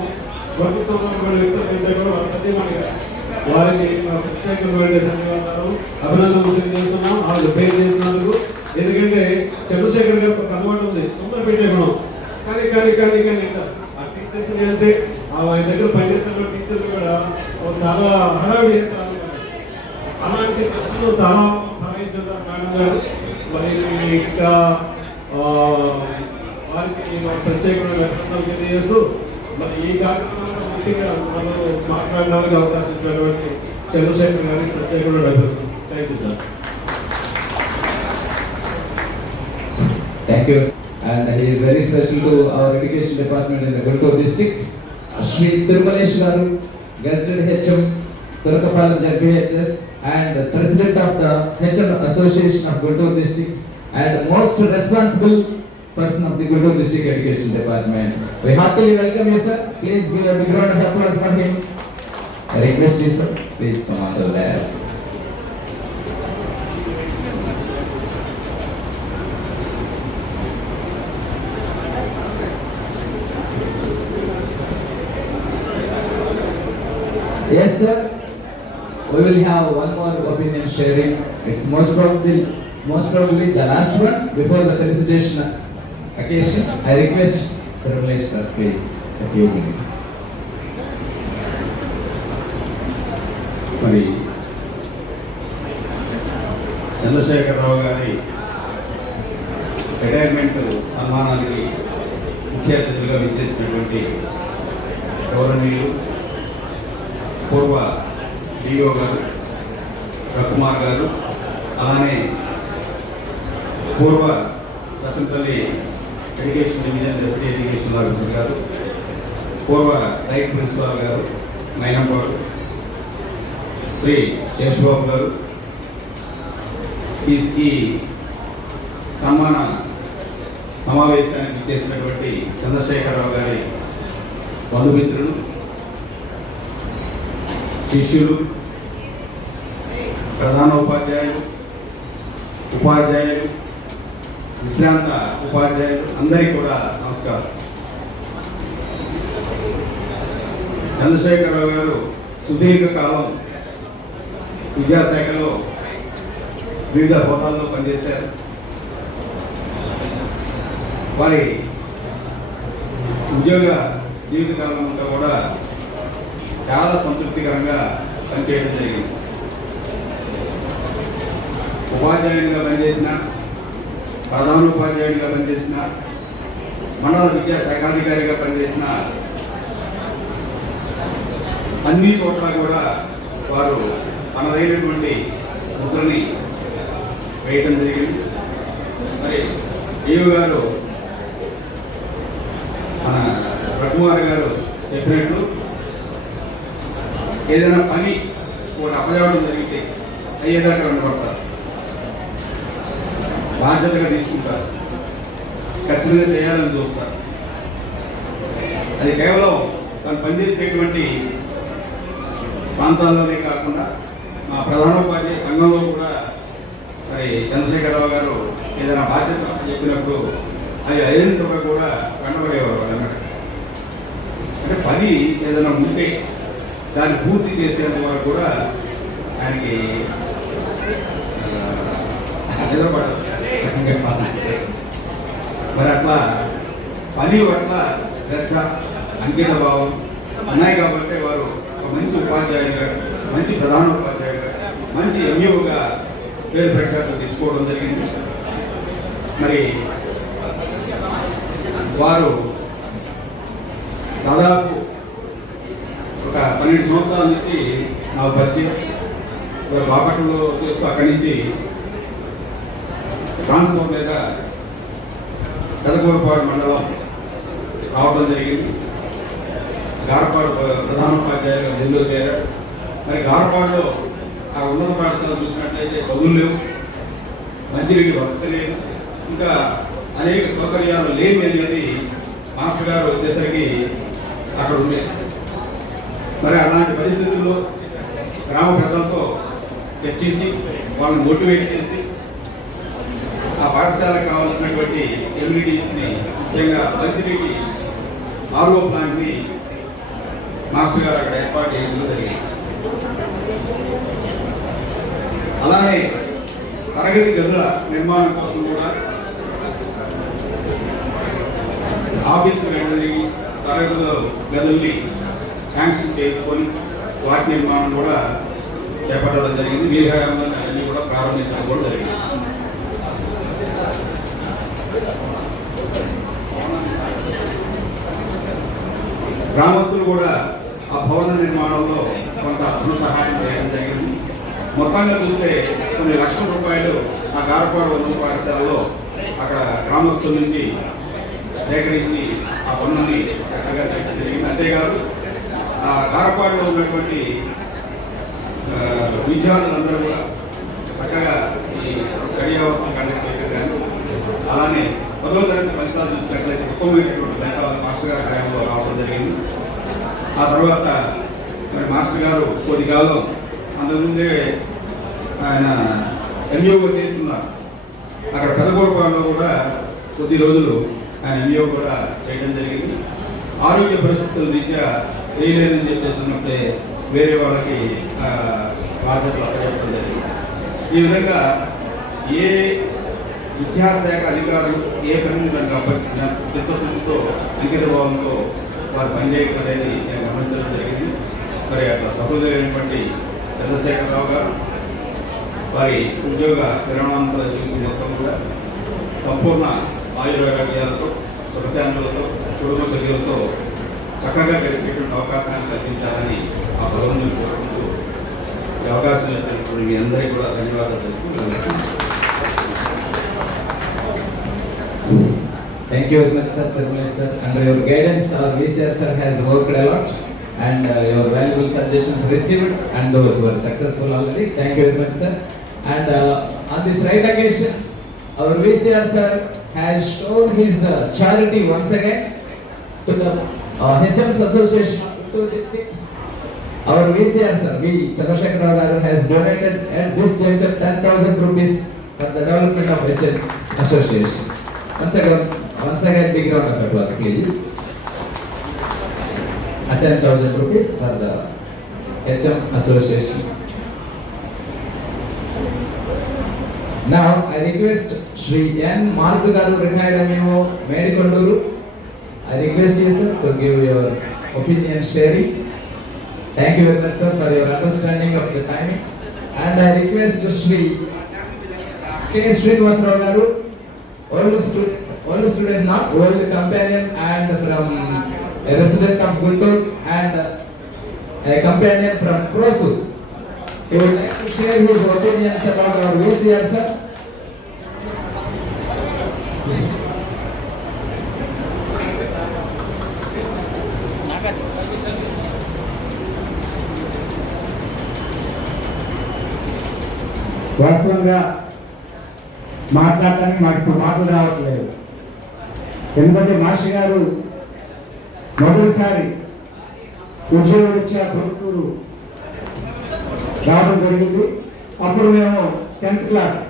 ప్రభుత్వంలో వ్యక్తులు కూడా వారి సత్యమని వారికి ప్రత్యేకమైన ధన్యవాదాలు, అభినందనలు తెలియజేస్తున్నాం. వాళ్ళు పేరు చేసినందుకు. ఎందుకంటే చంద్రశేఖర్ గారికి ఒక అలవాటు ఉంది, తొందర పెట్టేయడం. కానీ ఆ టీచర్స్ అంటే ఆయన దగ్గర పనిచేస్తున్న టీచర్లు కూడా చాలా హడావిడి చేస్తారు. అలాంటి దశలో చాలా సహాయించారు మేడం గారు. మరి ఇంకా వారికి ప్రత్యేకమైన అభినందనలు తెలియజేస్తూ మరి ఈ కార్యక్రమంలో ముఖ్యంగా మనం మాట్లాడడానికి అవకాశం ఇచ్చినటువంటి చంద్రశేఖర్ గారికి ప్రత్యేకమైన అభినందనలు. Thank you sir. Thank you. And he is very special to our education department in the Guntur district. Shri Tirumalesh Garu, Gazetted HM, Turkapalam JPHS, and the President of the HM Association of Guntur district, and most responsible person of the Guntur district education department. We heartily welcome you, sir. Please give a big round of applause for him. I request you, sir, please come on the last. Yes, sir. We will have one more opinion sharing. It's most probably the last one before the felicitation occasion. I request the relation, please, a few minutes. మరి చంద్రశేఖరరావు గారి retirement సన్మానానికి ముఖ్య అతిథులుగా విచ్చేసినటువంటి గౌరవనీయులు పూర్వ DO గారు రకుమార్ గారు, అలానే పూర్వ Sattampalli education division deputy education officer garu, పూర్వ రైట్ ప్రిన్సిపాల్ గారు మైనంబాబు, శ్రీ శేషబాబు గారు, ఈ సన్మాన సమావేశానికి చేసినటువంటి చంద్రశేఖరరావు గారి బంధుమిత్రులు, శిష్యులు, ప్రధాన ఉపాధ్యాయులు, విశ్రాంత ఉపాధ్యాయులు అందరికీ కూడా నమస్కారం. చంద్రశేఖరరావు గారు సుదీర్ఘకాలం విద్యాశాఖలో వివిధ హోదాల్లో పనిచేశారు. వారి ఉద్యోగ జీవితకాలం అంతా కూడా చాలా సంతృప్తికరంగా పనిచేయడం జరిగింది. ఉపాధ్యాయునిగా పనిచేసిన, ప్రధానోపాధ్యాయునిగా పనిచేసిన, మండల విద్యా శాఖాధికారిగా పనిచేసిన అన్ని చోట్ల కూడా వారు తనదైనటువంటి ముద్రని వేయటం జరిగింది. మరి ఈవు గారు మన రఘుమార్ గారు చెప్పినట్లు ఏదైనా పని ఒకటి అపజావడం జరిగితే అయ్యేదాకా వెంటబడతారు, బాధ్యతగా తీసుకుంటారు, ఖచ్చితంగా చేయాలని చూస్తారు. అది కేవలం తను పనిచేసేటువంటి ప్రాంతాల్లోనే కాకుండా మా ప్రధానోపాధ్యాయ సంఘంలో కూడా మరి చంద్రశేఖరరావు గారు ఏదైనా బాధ్యత చెప్పినప్పుడు అది అయ్యేంతగా కూడా వెంటబడేవారు అన్నమాట. అంటే పని ఏదైనా ఉంటే దాన్ని పూర్తి చేసేంత వరకు కూడా ఆయనకి నిద్రపడదు. మరి అట్లా పని పట్ల శ్రద్ధ, అంకిత భావం ఉన్నాయి కాబట్టి వారు ఒక మంచి ఉపాధ్యాయులుగా, మంచి ప్రధానోపాధ్యాయులుగా, మంచి ఎంయూగా పేరు ప్రఖ్యాతులు తెచ్చుకోవడం జరిగింది. మరి వారు దాదాపు ఒక 12 సంవత్సరాల నుంచి నాకు పరిచయం. బాపట్లలో చేస్తూ అక్కడి నుంచి ట్రాన్స్ఫర్ మీద పెదకూరుపాడు మండలం రావడం జరిగింది. గారపాడు ప్రధానోపాధ్యాయులుగా ముందుకు చేరారు. మరి గారపాడులో ఆ ఉన్నత పాఠశాల చూసినట్లయితే చదువులు లేవు, మంచినీటి వసతి లేదు, ఇంకా అనేక సౌకర్యాలు లేని అనేది మాస్టర్ గారు వచ్చేసరికి అక్కడ ఉండేది. మరి అలాంటి పరిస్థితుల్లో గ్రామ పెద్దలతో చర్చించి వాళ్ళని మోటివేట్ చేసి ఆ పాఠశాలకు కావాల్సినటువంటి ఎమ్యూనిటీస్ని, ముఖ్యంగా మంచినీటి ఆర్ఓ ప్లాంట్ని మాస్టర్ గారు అక్కడ ఏర్పాటు చేయడం జరిగింది. అలానే తరగతి గదుల నిర్మాణం కోసం కూడా ఆఫీసు వెళ్ళి తరగతి గదుల్ని శాంక్షన్ చేసుకొని వాటి నిర్మాణం కూడా చేపట్టడం జరిగింది. మీ హయాంలో అన్ని కూడా ప్రారంభించడం కూడా జరిగింది. గ్రామస్తులు కూడా ఆ భవన నిర్మాణంలో కొంత అర్థ సహాయం చేయడం జరిగింది. మొత్తంగా చూస్తే కొన్ని లక్షల రూపాయలు ఆ గారపాడు ఉన్నత పాఠశాలలో అక్కడ గ్రామస్తుల నుంచి సేకరించి ఆ పనులని చక్కగా చేయడం జరిగింది. అంతేకాదు ఆ గారపాడులో ఉన్నటువంటి విద్యార్థులందరూ కూడా చక్కగా ఈ స్టడీ అవర్స్ కండక్ట్ చేయడం కానీ, అలానే 10వ తరగతి ఫలితాలు చూసినట్లయితే ఉత్తమమైనటువంటి ఫలితాలు మాస్టర్ గారి హయాంలో రావడం జరిగింది. ఆ తర్వాత మరి మాస్టర్ గారు కొద్ది కాలం అంతకుముందే ఆయన ఎంఈఓ చేస్తున్నారు. అక్కడ పెదకూరుపాడులో కూడా కొద్ది రోజులు ఆయన ఎంఈఓ కూడా చేయడం జరిగింది. ఆరోగ్య పరిస్థితుల రీత్యా చేయలేదని చెప్పేస్తున్నప్పుడే వేరే వాళ్ళకి బాధ్యతలు అప్పచెప్పడం జరిగింది. ఈ విధంగా ఏ విద్యాశాఖ అధికారులు ఏ పని దానికి అప్పగించిన చిత్తశుద్ధితో, అంకిత భావంతో వారు పనిచేయడం అనేది నేను గమనించడం జరిగింది. మరి అట్లా సహృదయమైనటువంటి చంద్రశేఖరరావు గారు వారి ఉద్యోగ విరమణాంతర జీవితం మొత్తం కూడా సంపూర్ణ ఆయుర్వేదాలతో, సుఖశాంతులతో, కుటుంబ సభ్యులతో చక్కగా గడిపేటువంటి అవకాశాన్ని కల్పించాలని ఆ భగవంతుని కోరుకుంటూ ఈ అవకాశం ఇచ్చినప్పుడు మీ అందరికీ కూడా ధన్యవాదాలు తెలుపుకుంటున్నాను. Thank you very much, sir. Under your guidance, our VCR sir has worked a lot, and your valuable suggestions received, and those were successful already. Thank you very much, sir. And on this right occasion, our VCR sir has shown his charity once again to the HM's Association of Puttur District. Our VCR sir, V. Chandrasekhar Garu, has donated at this juncture 10,000 rupees for the development of HM's Association. Once again, big round of applause, please. 10,000 rupees for the HM Association. Now, I request Shri N. Mark Garu, retired MMO, Medikonduru. I request you, sir, to give your opinion sharing. Thank you very much, sir, for your understanding of the timing. And I request Shri K. Srinivasarao Garu, old student, old student, not old companion, and from a resident of Guntur and a companion from Krosu. He would like to share his opinions about our VCR, sir. వాస్తవంగా మాట్లాడటానికి మాకు ఇప్పుడు మాటలు రావట్లేదు. ఎందుకంటే master గారు మొదటిసారి ఉద్యోగం వచ్చే ప్రభుత్వం రావడం జరిగింది. అప్పుడు మేము 10th క్లాస్.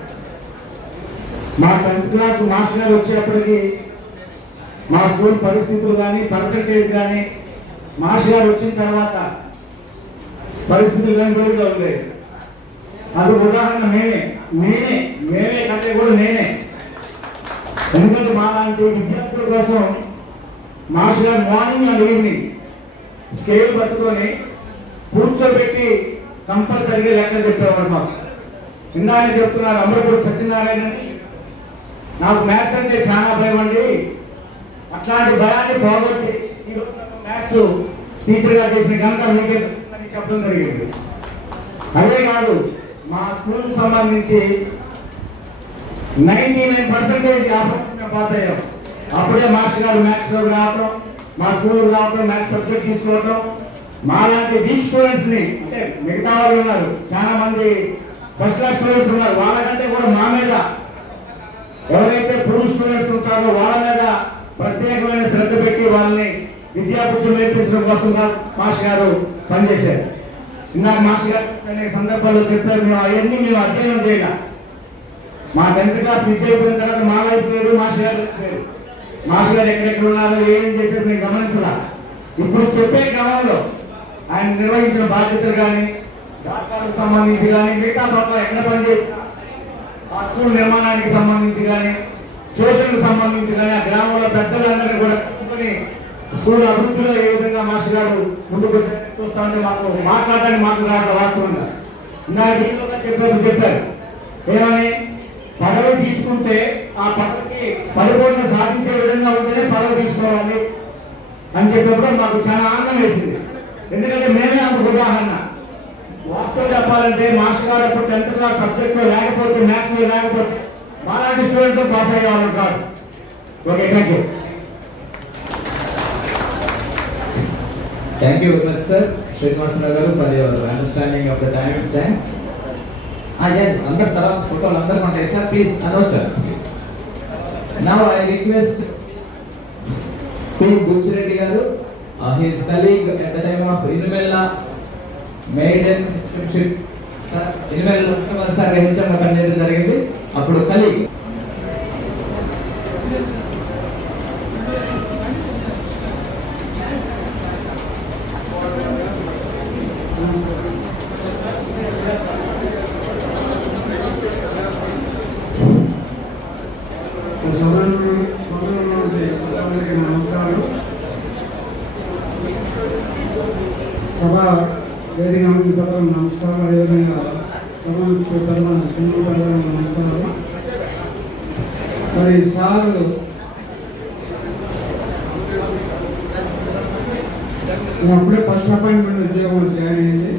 మా 10th క్లాస్ మాస్టర్ గారు వచ్చేప్పటికి మా స్కూల్ పరిస్థితులు కానీ పర్సంటేజ్ కానీ మాస్టర్ గారు వచ్చిన తర్వాత పరిస్థితులు కానీ వేరుగా ఉండేవి. అది ఉదాహరణ మేమే కంటే కూడా నేనే. ఎందుకంటే మా లాంటి విద్యార్థుల కోసం మాస్టర్ గారు మార్నింగ్ అండ్ ఈవినింగ్ స్కేల్ పట్టుకొని కూర్చోబెట్టి కంపల్సరిగా లెక్కలు చెప్పేవాడు మాకు. ఇందాక చెప్తున్నారు అమరపూడి సత్యనారాయణ, నాకు మ్యాథ్స్ అంటే చాలా భయం అండి. అట్లాంటి భయాన్ని పోగొట్టి ఈరోజు నాకు మ్యాథ్స్ టీచర్గా చేసిన ఘనత మీకే అని చెప్పడం జరిగింది. అదే కాదు, మా స్కూల్కి సంబంధించి 99% పాస్ అయ్యాం. అప్పుడే మాస్టర్ గారు మ్యాథ్స్ లో రావటం, మా స్కూల్కి రావటం, మ్యాథ్స్ సబ్జెక్ట్ తీసుకోవటం. మాలాంటి వీక్ స్టూడెంట్స్ ని, అంటే మిగతా వాళ్ళు ఉన్నారు చాలా మంది ఫస్ట్ క్లాస్ స్టూడెంట్స్ ఉన్నారు, వాళ్ళకంటే కూడా మా మీద ఎవరైతే పూర్ స్టూడెంట్స్ ఉంటారో వాళ్ళ మీద ప్రత్యేకమైన శ్రద్ధ పెట్టి వాళ్ళని విద్యాబుద్ధులు నేర్పించడం కోసం మాస్టర్ గారు పనిచేశారు. ఇందాక మాస్టర్ గారు అనేక సందర్భాల్లో చెప్పారు, మేము అధ్యయనం చేయాలి. మా 10th క్లాస్ విద్య అయిపోయిన తర్వాత మా వైపు పేరు మాస్టర్ గారు పేరు. మాస్టర్ గారు ఎక్కడెక్కడ ఉన్నారో ఏం చేశారు నేను గమనించాల. ఇప్పుడు చెప్పే క్రమంలో ఆయన నిర్వహించిన బాధ్యతలు కానీ, డాక్టర్లకు సంబంధించి కానీ, మిగతా చోట్ల ఎక్కడ పనిచేసినా ఆ స్కూల్ నిర్మాణానికి సంబంధించి కానీ, ట్యూషన్కు సంబంధించి కానీ, ఆ గ్రామంలో పెద్దలందరినీ కూడా కలుపుకొని స్కూల్ అభివృద్ధిలో ఏ విధంగా మాస్టర్ గారు ముందుకు చూస్తా ఉంటే మాకు మాట్లాడడానికి మాకు రావడం వాస్తవంగా. ఇందాక చెప్పారు ఏమని, పదవి తీసుకుంటే ఆ పదవికి పరిపూర్ణ సాధించే విధంగా ఉంటేనే పదవి తీసుకోవాలి అని చెప్పినప్పుడు మాకు చాలా ఆనందం వేసింది. ఎందుకంటే మేమే అంత ఉదాహరణ. వాస్తవం చెప్పాలంటే మాస్టర్ గారు ఎప్పుడు 10th క్లాస్ సబ్జెక్ట్లో లేకపోతే, మ్యాథ్స్లో లేకపోతే మాలాంటి స్టూడెంట్ పాస్ అయ్యేవాళ్ళు కాదు. Okay, thank you. Thank you very much, sir. Srinivasana garu, for your understanding of the dynamic science. Yes, andar taraf photo andar kontayi sir, please announce us please. Now I request P. Buchireddy garu, his colleague at the time of Inumella Maiden Ship sir, Inumella sir గ్రహించడం కనేది జరిగింది. అప్పుడు colleague నమస్కారం. సభ వేదిక నమస్కారం. అదేవిధంగా సభ నమస్కారాలు. మరి సార్ అప్పుడే ఫస్ట్ అపాయింట్మెంట్ ఉద్యోగం జాయిన్ అయింది.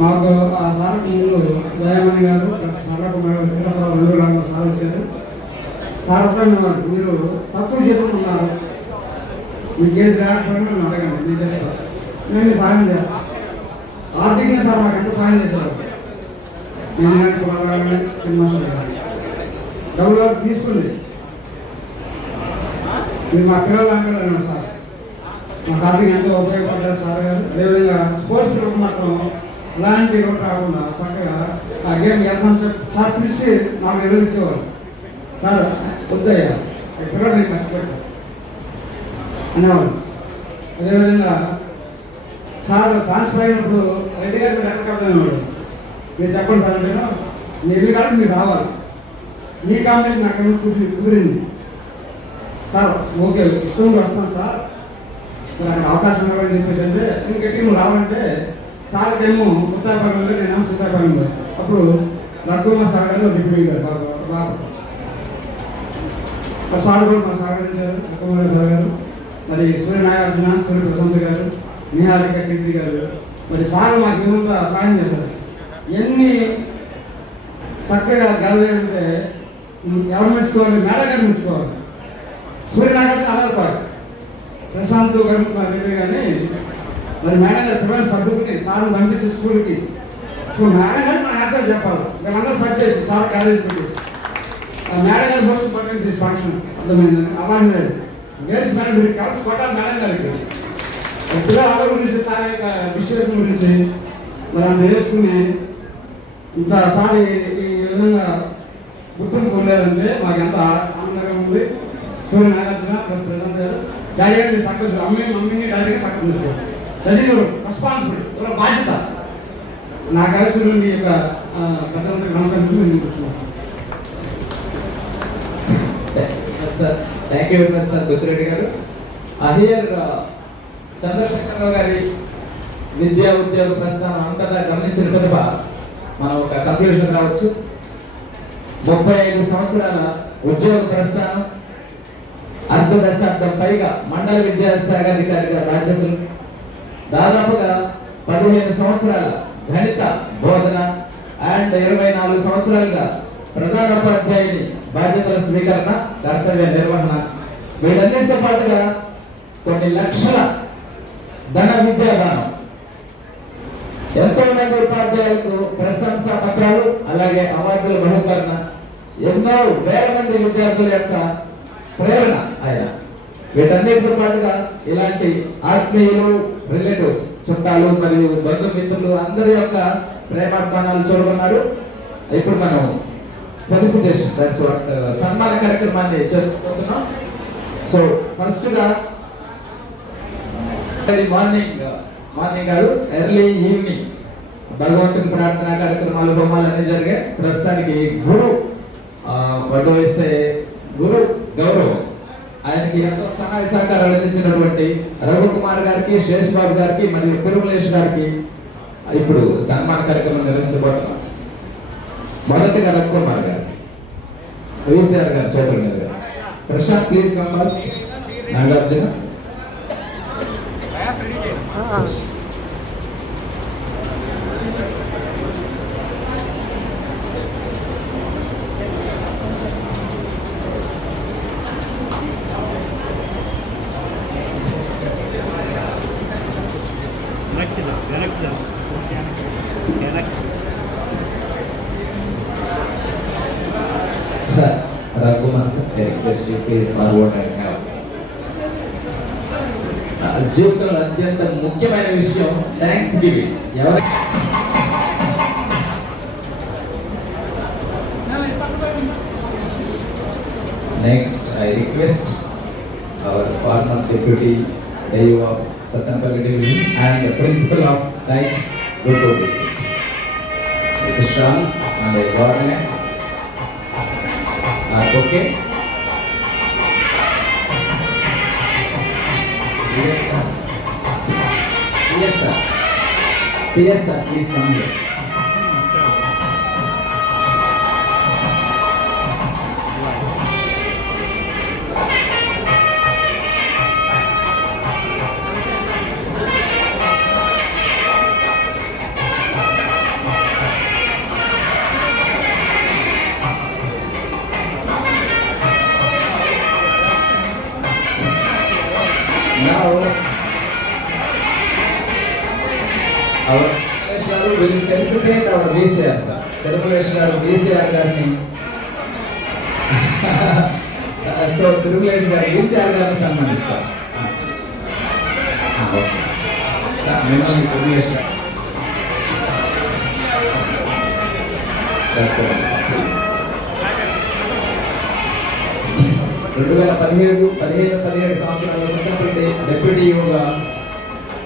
మాకు ఆ సార్ ముందు జయమణి గారు, సరకుమార్ గారు, 2 గ్రామాల సార్ వచ్చారు. సార్ అన్నారు, మీరు తక్కువ చెప్పుకున్నారు, మీకు ఏది రాకపోయినా నన్ను అడగండి, నేను చెప్తాను, నేను సాయం చేస్తాను. ఆర్థికంగా సార్ మాకు ఎంత సాయం చేశారు. నేను డబ్బులు తీసుకుంది. మీరు మా పిల్లలు అంటారు సార్, మాకు ఆర్థికంగా ఎంతో ఉపయోగపడ్డారు సార్ గారు. అదేవిధంగా స్పోర్ట్స్ గ్రూప్ మాత్రం ఇలాంటి కూడా రాకుండా చక్కగా ఆ గేమ్ చేస్తాం సార్ పిలిచి నాకు ఎదురుచ్చేవారు. సార్ వద్దయ్యా, ఎక్కడ నేను ఖర్చు పెట్టాను అనేవాడు. అదేవిధంగా సార్ ట్రాన్స్ఫర్ అయినప్పుడు రెడ్డి గారు మీరు ఎక్కడ అనేవాడు. మీరు చెప్పండి సార్, నేను మీ ఇల్లు కాదు, మీరు రావాలి, మీ కాంబినేషన్ నాకేమో కుదిరింది సార్. ఓకే, ఇష్టం వస్తాను సార్, మరి అక్కడ అవకాశం ఇవ్వాలని చెప్పేసి అంటే ఇంకెట్టి నువ్వు రావాలంటే సార్కి ఏమో ఉత్తరాపరంలో, నేనేమో సీతాపరంలో. అప్పుడు రఘుమ సార్ గారు డిప్యూటీ గారు బాబు సార్ కూడా మా సహకరించారు, కుమార్ సార్ గారు, మరి సూర్య నాగార్జున, సూర్య ప్రశాంత్ గారు, నిహారిక కీర్తి గారు, మరి సార్ మాకు ఏమంతా సహాయం చేశారు. ఎన్ని చక్కగా గెలవాలంటే ఎవరు మెచ్చుకోవాలి? మేడం గారు మెచ్చుకోవాలి. సూర్య నాగార్జున ఆధారపడు, ప్రశాంత్ గారు లేదు కానీ మరి మేడం గారు పిల్లలు సర్దుకుని సార్ని పంపించి స్కూల్కి. సో మేడం గారు మన ఆన్సర్ చెప్పాలి. వీళ్ళందరూ సర్చ్ చేసి సార్ కాలేజీ పెట్టి మేడం గారు పోస్ట్ పట్టండి తీసి ఫంక్షన్ అర్థమైందండి. అలాగే గేట్స్ మేడం మీరు కలిసి కొట్టాలి మేడం గారికి. పిల్లల ఆవిడ గురించి సార్ యొక్క విషయం గురించి మరి అంత వేసుకుని ఇంత సార్ ఈ విధంగా గుర్తింపు పొందారంటే మాకు ఎంత ఆనందంగా ఉంది. సూర్య నాగార్జున ప్లస్ ప్రశాంత్ గారు డాడీ గారిని సక్సెస్ మమ్మీని డాడీకి సక్సెస్ చేసుకోవాలి. డాడీ గారు రెస్పాన్సిబిలిటీ ఒక బాధ్యత. నా కలిసి మీ యొక్క పెద్దలందరికీ నమస్కరించి నేను కూర్చున్నాను. Sir thank you very much sir Buchi Reddy గారు. హియర్ చంద్రశేఖరరావు గారి విద్యా ఉద్యోగ ప్రస్థానం అంతటా గమనించిన పిదప మనం ఒక కంక్లూజన్ రావచ్చు. 35 సంవత్సరాల ఉద్యోగ ప్రస్థానం, అర్ధ దశాబ్దం పైగా మండల విద్యాశాఖ అధికారిగా బాధ్యతలు, దాదాపుగా 15 సంవత్సరాల గణిత బోధన అండ్ 24 సంవత్సరాలుగా ప్రధానోపాధ్యాయుని బాధ్యతల స్వీకరణ, కర్తవ్య నిర్వహణ, వీటన్నిటితో పాటుగా కొన్ని లక్షల ధన విద్యాదానం, ఎంతో మంది ఉపాధ్యాయులకు ప్రశంసా పత్రాలు, అలాగే అవార్డుల బహుకరణ, ఎన్నో వేల మంది విద్యార్థుల యొక్క ప్రేరణ ఆయన. వీటన్నిటితో పాటుగా ఇలాంటి ఆత్మీయులు, రిలేటివ్స్, చుట్టాలు మరియు బంధుమిత్రులు అందరి యొక్క ప్రేమాభిమానాలు చూడకున్నారు. ఇప్పుడు మనం ఫెలిసిటేషన్ దట్స్ వాట్ సన్మాన కార్యక్రమాన్ని చేసుకుంటున్నాం. సో ఫస్ట్ గా మార్నింగ్ కాదు, ఎర్లీ ఈవినింగ్ భగవంతుని ప్రార్థనా కార్యక్రమాలు, హోమాలు అన్ని జరిగాయి. ప్రస్తుతానికి గురు వడ్డు వేసే గురు గౌరవం ఆయనకి ఎంతో సహాయ సహకారాలు అందించినటువంటి రఘుకుమార్ గారికి, శేష్ బాబు గారికి మరియు తిరుమలేష్ గారికి ఇప్పుడు సన్మాన కార్యక్రమం నిర్వహించబోతున్నాం. మొదటిగా రఘుకుమార్ గారు, వీసీఆర్ గారు చూడండి గారు. Prashant please come first. Nagarjuna sir, Raghuman sir, request you please forward and have. జీవితంలో అత్యంత ముఖ్యమైన విషయం thanksgiving. Next I request our former deputy AU of Satanpalli Division and the principal of Dike Gurgaon district, Mr. Sham and a government are okay. Yes sir. Yes sir, please come here. Now our Garu will felicitate our VCR sir. Tirumaleshu garu VCR garni. So Tirumaleshu garu VCR garni సన్మానిస్తారు. Okay. Sir, మిమ్మల్ని Tirumaleshu garu. 2017 సంవత్సరంలో Santhapalli deputy యూగా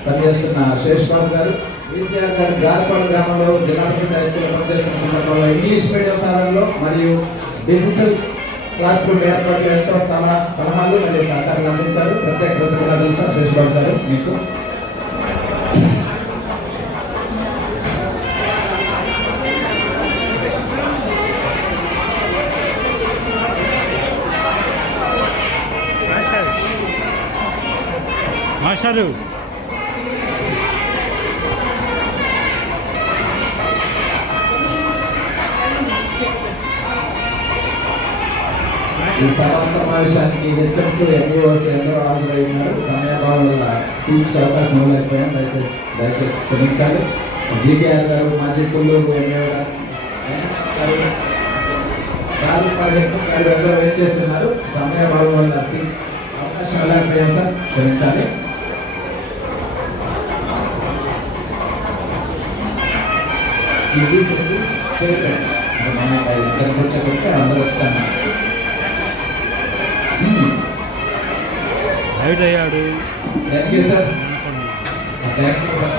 పనిచేస్తున్న శేష్ బాబు గారు, VCR గారు గారపాడు గ్రామంలో జిల్లా పరిషత్ high school పనిచేస్తున్న సందర్భంలో English medium సాధనలో మరియు డిజిటల్ క్లాస్ రూమ్ ఏర్పాట్లు ఎంతో సలహాలు మరియు సహకారాలు అందించారు. ప్రత్యేక కృతజ్ఞతలు సార్ శేష్ బాబు గారు మీకు. గారు ఈ సమావేశానికి హెచ్ఎంస్ ఎంఈఓస్ ఎంతో హాజరైనారు. సమయభావం వల్ల స్పీచ్ అవకాశం ఇవ్వలేకపోయాం. దయచేసి క్షమించాలి. జీకేఆర్ గారు, మాజీ కుల్లూరు ఎంఈఓ గారు ఎవరో వెయిట్ చేస్తున్నారు. సమయభావం వల్ల స్పీచ్ అవకాశం ఇవ్వలేకపోయాం సార్, క్షమించాలి. ఇది చేయలేదు కూర్చోబెట్టి అందరూ వచ్చాను. హైట్ అయ్యాడు. Thank you sir. Thank you for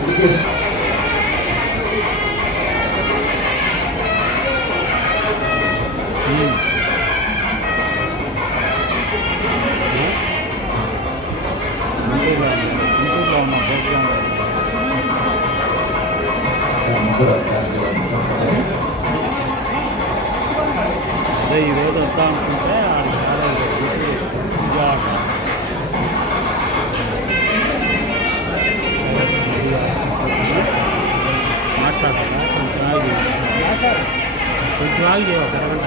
education. ఇంట్లో ఉన్న అదే ఈరోజు వద్దాం అనుకుంటే మాట్లాడతా కొంచెం ఆగి ఒక అరగంట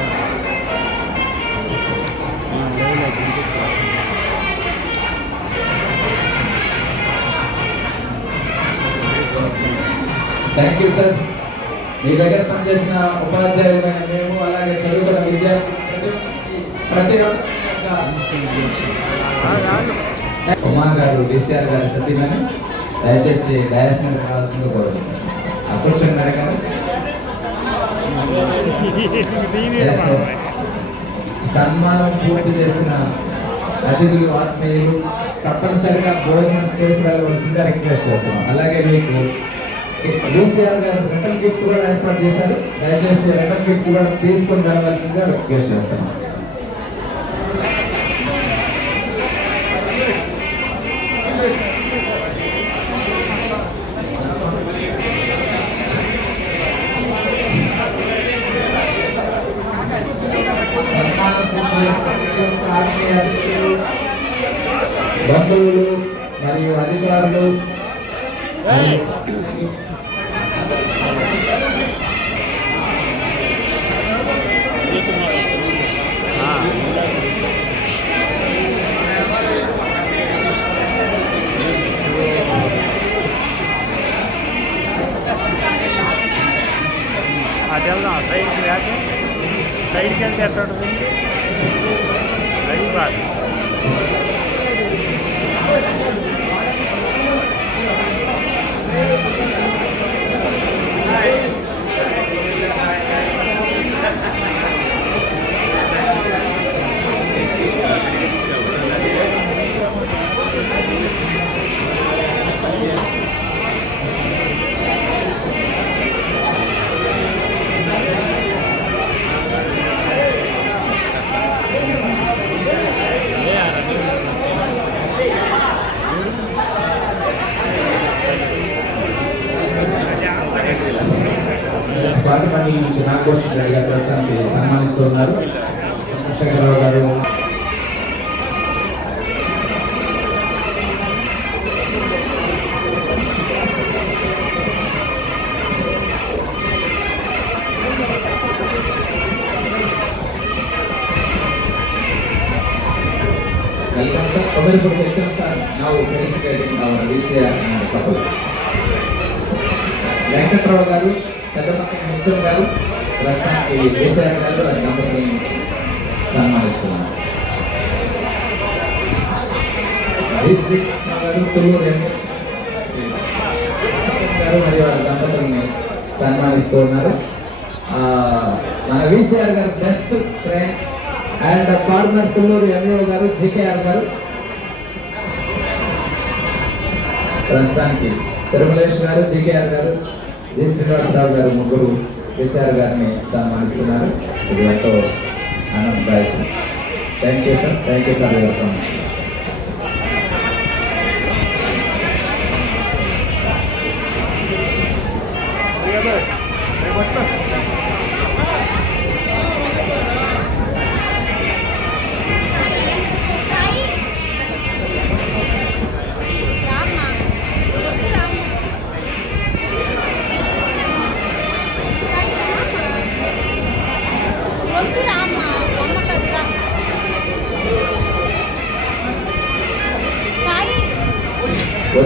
థ్యాంక్ యూ సార్. మీ దగ్గర పనిచేసిన ఉపాధ్యాయులైన మేము, అలాగే చదువుకున్న విద్యార్థులు ప్రతి ఉమా గారు, డిసిఆర్ గారు సతీమని దయచేసి డయాస్ మీద కావాల్సిందిగా కోరుతున్నాను. కూర్చున్నారు కదా. సన్మానం పూర్తి చేసిన అతిథులు, ఆత్మీయులు తప్పనిసరిగా భోజనం చేసి వెళ్ళవలసిందిగా రిక్వెస్ట్ చేస్తున్నాం. అలాగే మీకు డిసిఆర్ గారు రిటర్న్ గిఫ్ట్ కూడా ఏర్పాటు చేశారు. దయచేసి రిటర్న్ గిఫ్ట్ కూడా తీసుకొని వెళ్ళవలసిందిగా రిక్వెస్ట్ చేస్తున్నాం. బంధువులు మరియు అధికారులు అటు వెళ్దాం. సైడ్కి లేక సైడ్కి వెళ్తే ఎట్లా ఉంటుంది? అది బాగా స్వాగతాన్ని నుంచి నాగోష్ రెడ్డి గారు ప్రస్తుతానికి సన్మానిస్తున్నారు. చంద్రశేఖరరావు గారు, వెల్కమ్ సార్. కొబ్బరి question sir. Now felicitating our DCR and couple. Venkatrao గారు, పెద్దపక్కన మిత్రులు గారు ప్రస్తుతానికి డిసిఆర్ గారు దంపతిని సన్మానిస్తున్నారు. గారు, తుల్లూరు గారు మరియు వారి దంపతుల్ని సన్మానిస్తూ ఉన్నారు. మన విసిఆర్ గారు best friend and former Tulluru MEO గారు, జీకేఆర్ గారు ప్రస్తుతానికి తిరుమలేష్ గారు, జీకేఆర్ గారు, జి శ్రీనివాసరావు గారు ముగ్గురు విసిఆర్ గారిని సన్మానిస్తున్నారు. ఇది ఎంతో ఆనందదాయకం. Thank you sir. Thank you for your comments.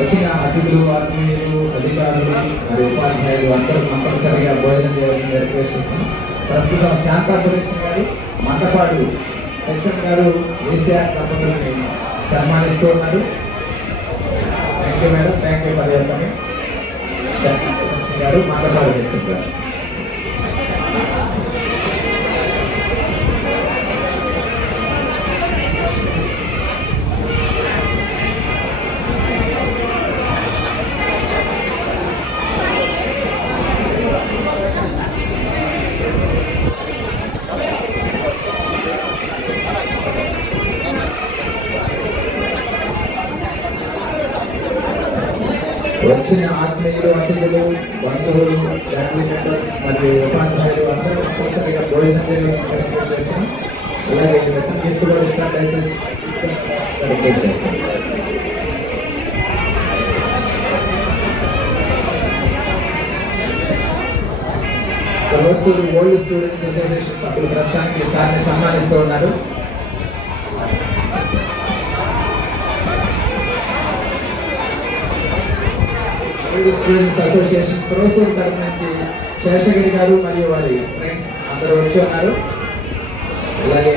వచ్చిన అతిథులు, ఆత్మీయులు, అధికారులు మరియు ఉపాధ్యాయులు అందరూ కంపల్సరిగా భోజనం చేయాలని రిక్వెస్ట్ చేస్తున్నాం. ప్రస్తుతం శాంతాపురేషన్ గారు, మంటపాడు సెక్షన్ గారు కేసీఆర్ దంపతులని సన్మానిస్తూ ఉన్నారు. Thank you madam, thank you for your coming. గారు మంటపాడు సెక్షన్ గారు. వచ్చిన ఆత్మీయులు, అతిథులు, బంధువులు, ఫ్యామిలీ మెంబర్స్ మరియు ఉపాధ్యాయులు అందరూ కంపల్సరీగా భోజనం చేస్తున్నాం. అలాగే గిఫ్ట్ కూడా ఇచ్చినట్లయితే ఓల్డ్ స్టూడెంట్స్ అసోసియేషన్ సభ్యులు ప్రస్తుతానికి సార్ని సన్మానిస్తూ ఉన్నారు. స్టూడెంట్స్ అసోసియేషన్ ప్రోసూర్ తరఫు నుంచి శేషగిరి గారు మరియు వారి ఫ్రెండ్స్ అందరూ వచ్చి ఉన్నారు. అలాగే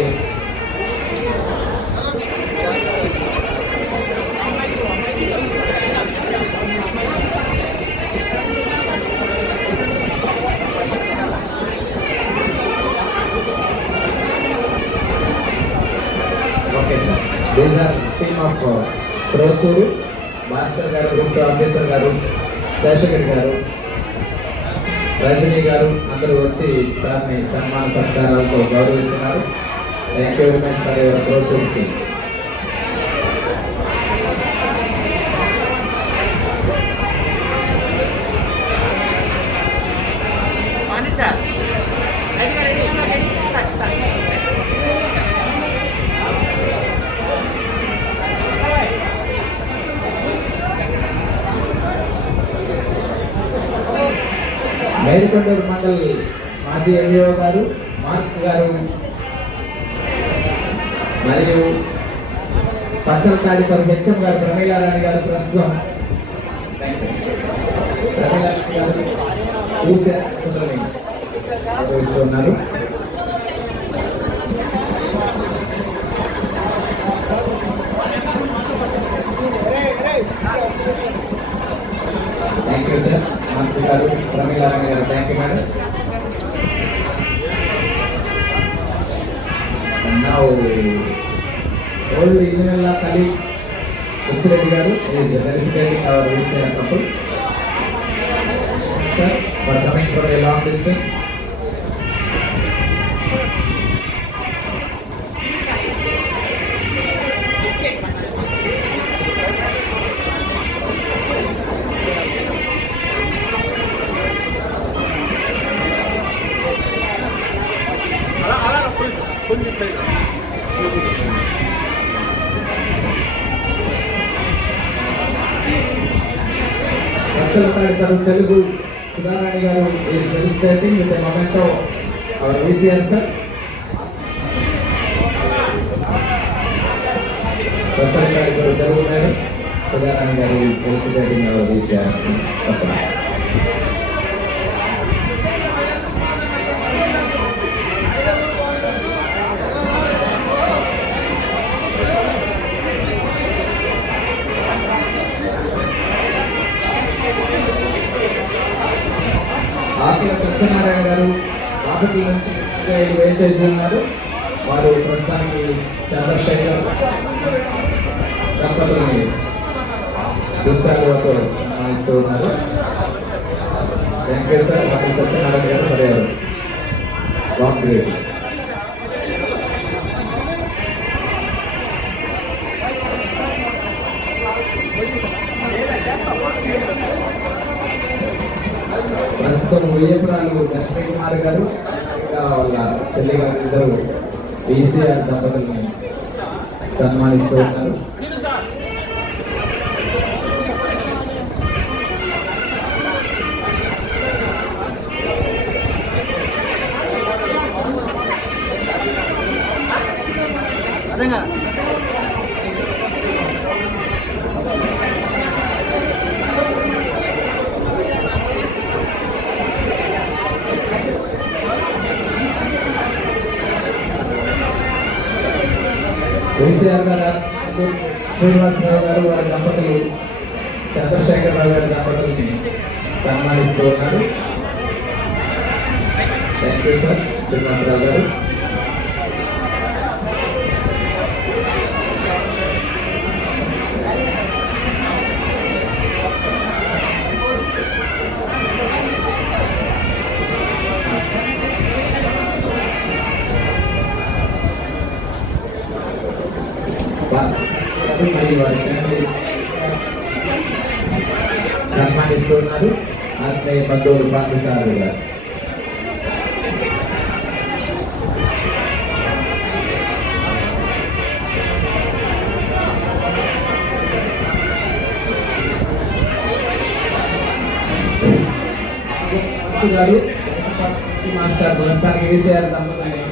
okay sir, these are team of Prosuru. Bhaskar garu, group officer గారు, శేషగిరి గారు, రజనీ గారు అందరూ వచ్చి సార్ని సన్మాన సత్కారాలతో గౌరవిస్తున్నారు. Thank you very much for your ప్రోత్సాహం. మేడికొండూరు మండల్ మాజీ ఎంఈఓ గారు, మార్క్ గారు మరియు పచ్చలకాడి గారు, హెచ్ఎం గారు, ప్రమీలారాణి గారు ప్రస్తుతం ఉన్నారు. థ్యాంక్ యూ సార్, మార్క్ గారు, ప్రమీలారాణి గారు. Thank you madam. Now, old Inuvella colleague Uchireddy garu is representing our VCR couple. Sir, for coming from a long distance. Telugu Sudharani garu is celebrating with a moment of our VCR sir. Telugu madam Sudharani garu is celebrating our VCR. ఆకుల సత్యనారాయణ గారు బాపట్ల నుంచి వేచి చేస్తున్నారు. వారు ప్రస్తుతానికి చంద్రశేఖర్ దంపతుల్ని దుస్సాలతో సన్మానిస్తూ ఉన్నారు. Thank you sir. Akula Satyanarayana garu పర్యావరణ వాక్ గ్రేట్. ప్రస్తుతం ఉయ్యపురాలు లక్ష్మీ కుమార్ గారు ఇంకా వాళ్ళ చెల్లి గారు ఇద్దరు VCR దంపతుల్ని సన్మానిస్తూ ఉన్నారు. కేసీఆర్ గారు శ్రీనివాసరావు గారు వారి దంపతులు చంద్రశేఖరరావు గారి దంపతుల్ని సన్మానిస్తూ ఉన్నారు. థ్యాంక్ యూ సార్ శ్రీనివాసరావు గారు. మరియు వారి ఫ్యామిలీ సన్మానిస్తూ ఉన్నారు. ఆత్మీయ బంధువులు పాత్రకారులు గారు. గారు మాస్టర్ ప్రస్తుతానికి కేసీఆర్ దంపతుల్ని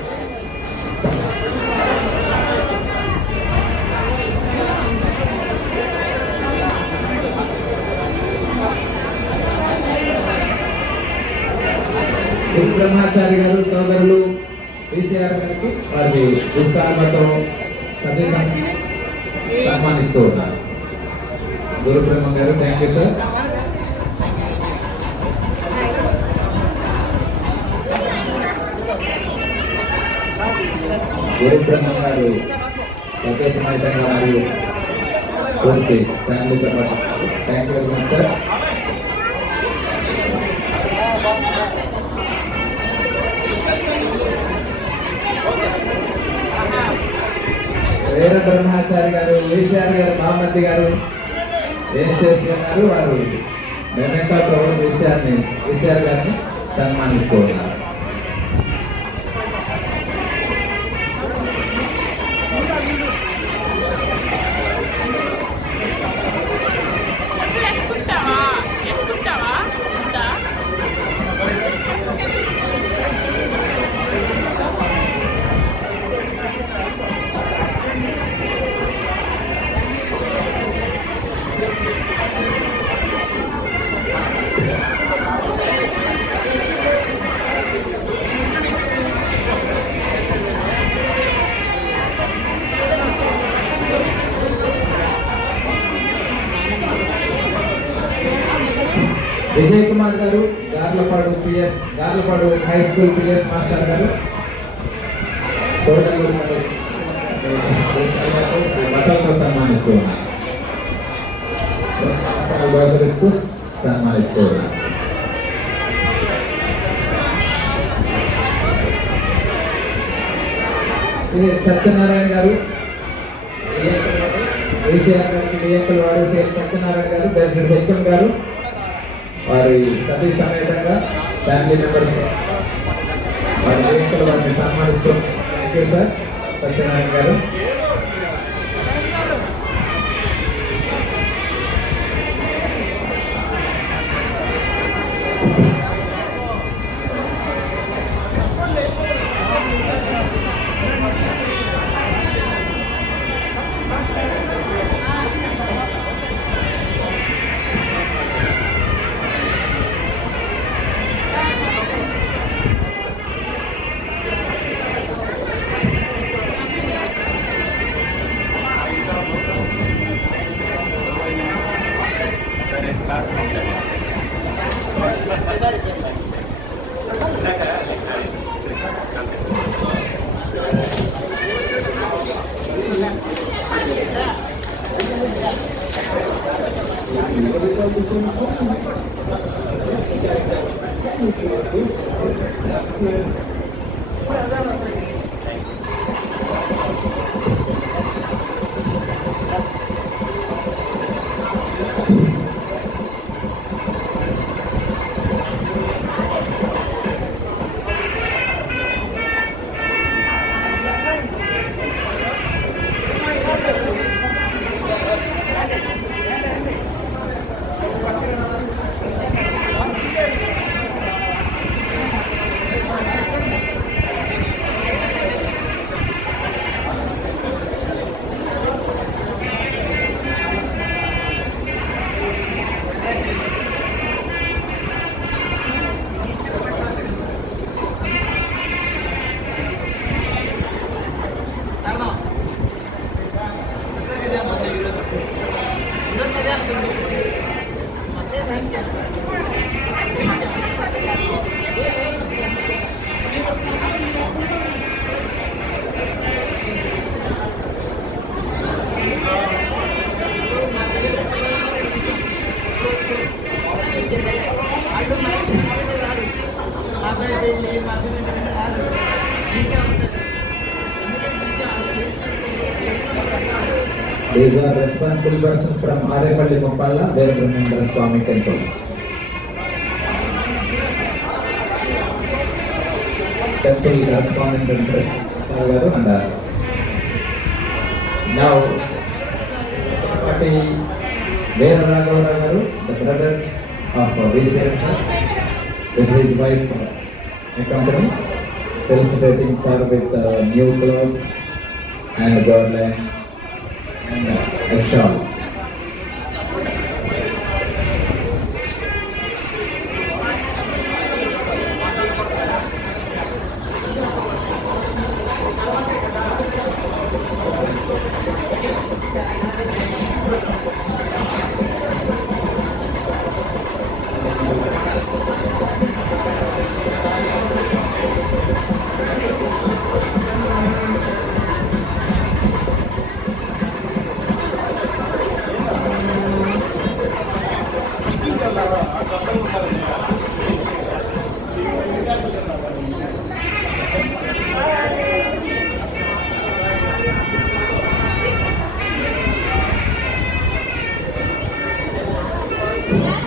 బ్రహ్మాచారి గారు సోదరులు కేసీఆర్ గారికి వారి పుస్తకాలతో సన్మానిస్తూ ఉన్నారు. Guru Brahma garu thank you sir. Guru Brahma garu సత్యసమేతంగా మరియు పూర్తి ఫ్యామిలీతో పాటు thank you very much sir. Veera Brahmachari garu KCR గారు మహమ్మద్ గారు ఏం చేస్తున్నారు? వారు మెమెంటోతో కేసీఆర్ గారిని సన్మానిస్తూ ఉన్నారు. విజయ్ కుమార్ గారు Garlapadu high school PS master గారు టోటల్ బట్టలతో సన్మానిస్తూ ఉన్నారు. సన్మానిస్తూ ఉన్నారు. సత్యనారాయణ గారు కేసీఆర్ గారికి డిఎంకల్ వారు సత్యనారాయణ గారు ప్రెసిడెంట్ హెచ్ఎం గారు వారి సతీ సమేతంగా ఫ్యామిలీ మెంబర్స్ వారి డిఎంకల్ వారిని సన్మానిస్తూ థ్యాంక్ యూ సార్ సత్యనారాయణ గారు. These are responsible persons from Arepalli Muppalla, Veerabrahmendra Swami Temple. Temple correspondent interest and now Veera Raghava garu, the brother of VCM with his wife accompany, felicitating sir with new clothes and garland and a shawl.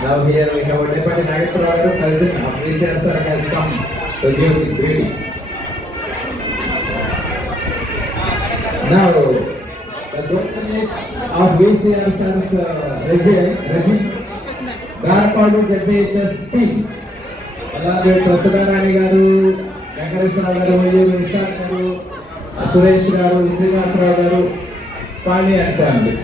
Now here we have a Deputy Nageswara President of VCM sir has come to give his greetings. Now the government of VCM sir's regime Garpadu ZHS team అలాగే ప్రసన్నారాణి గారు, వెంకటేశ్వరరావు గారు, విశాఖ గారు, సురేష్ గారు, శ్రీనివాసరావు గారు, పాణి అండి.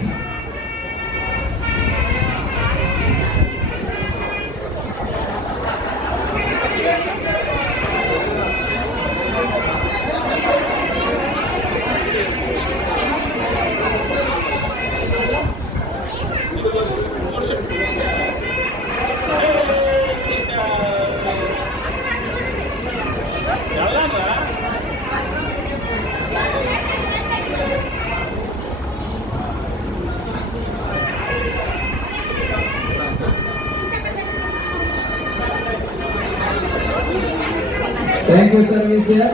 Thank you, sir.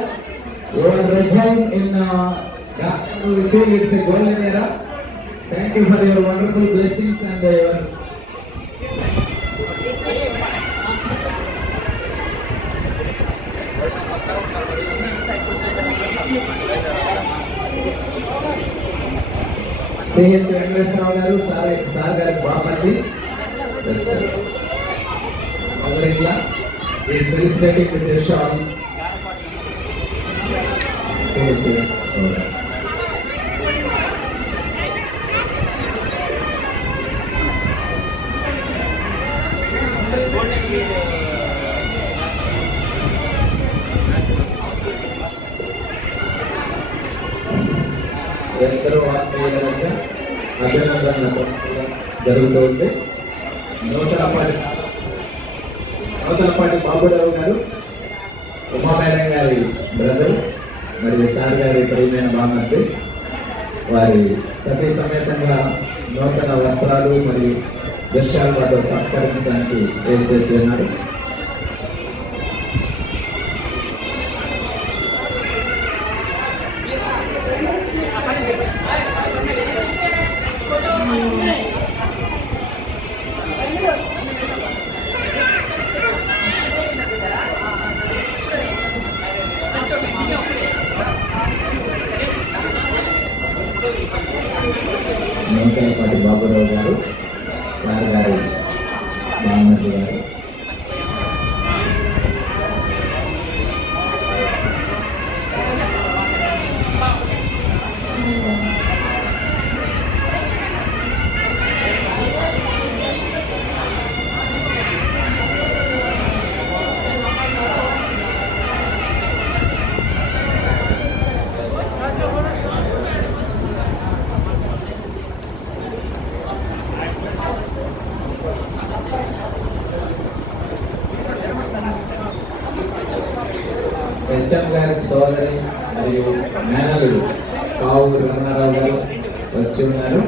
Your regime in we feel it's a golden era. Thank you for your wonderful blessings and your C.H. Venkateswara garu, sir garu Bapati. Already is felicitating with a shawl. ఎందరో ఆత్మీయుల మధ్య అభినందన జరుగుతుంది. నూతలపాటి బాబురావు గారు, Uma madam గారి brother మరియు sir గారి ప్రియమైన బామర్ది, వారి సతీ సమేతంగా నూతన వస్త్రాలు మరియు దృశ్యాలతో సత్కరించడానికి ఏం చేసి ఉన్నారు. నూతలపాటి బాబురావు గారు, సార్ గారి బామర్ది గారు, సోదరి మరియు మేనలుడు కావు రమణారావు గారు వచ్చి ఉన్నారు.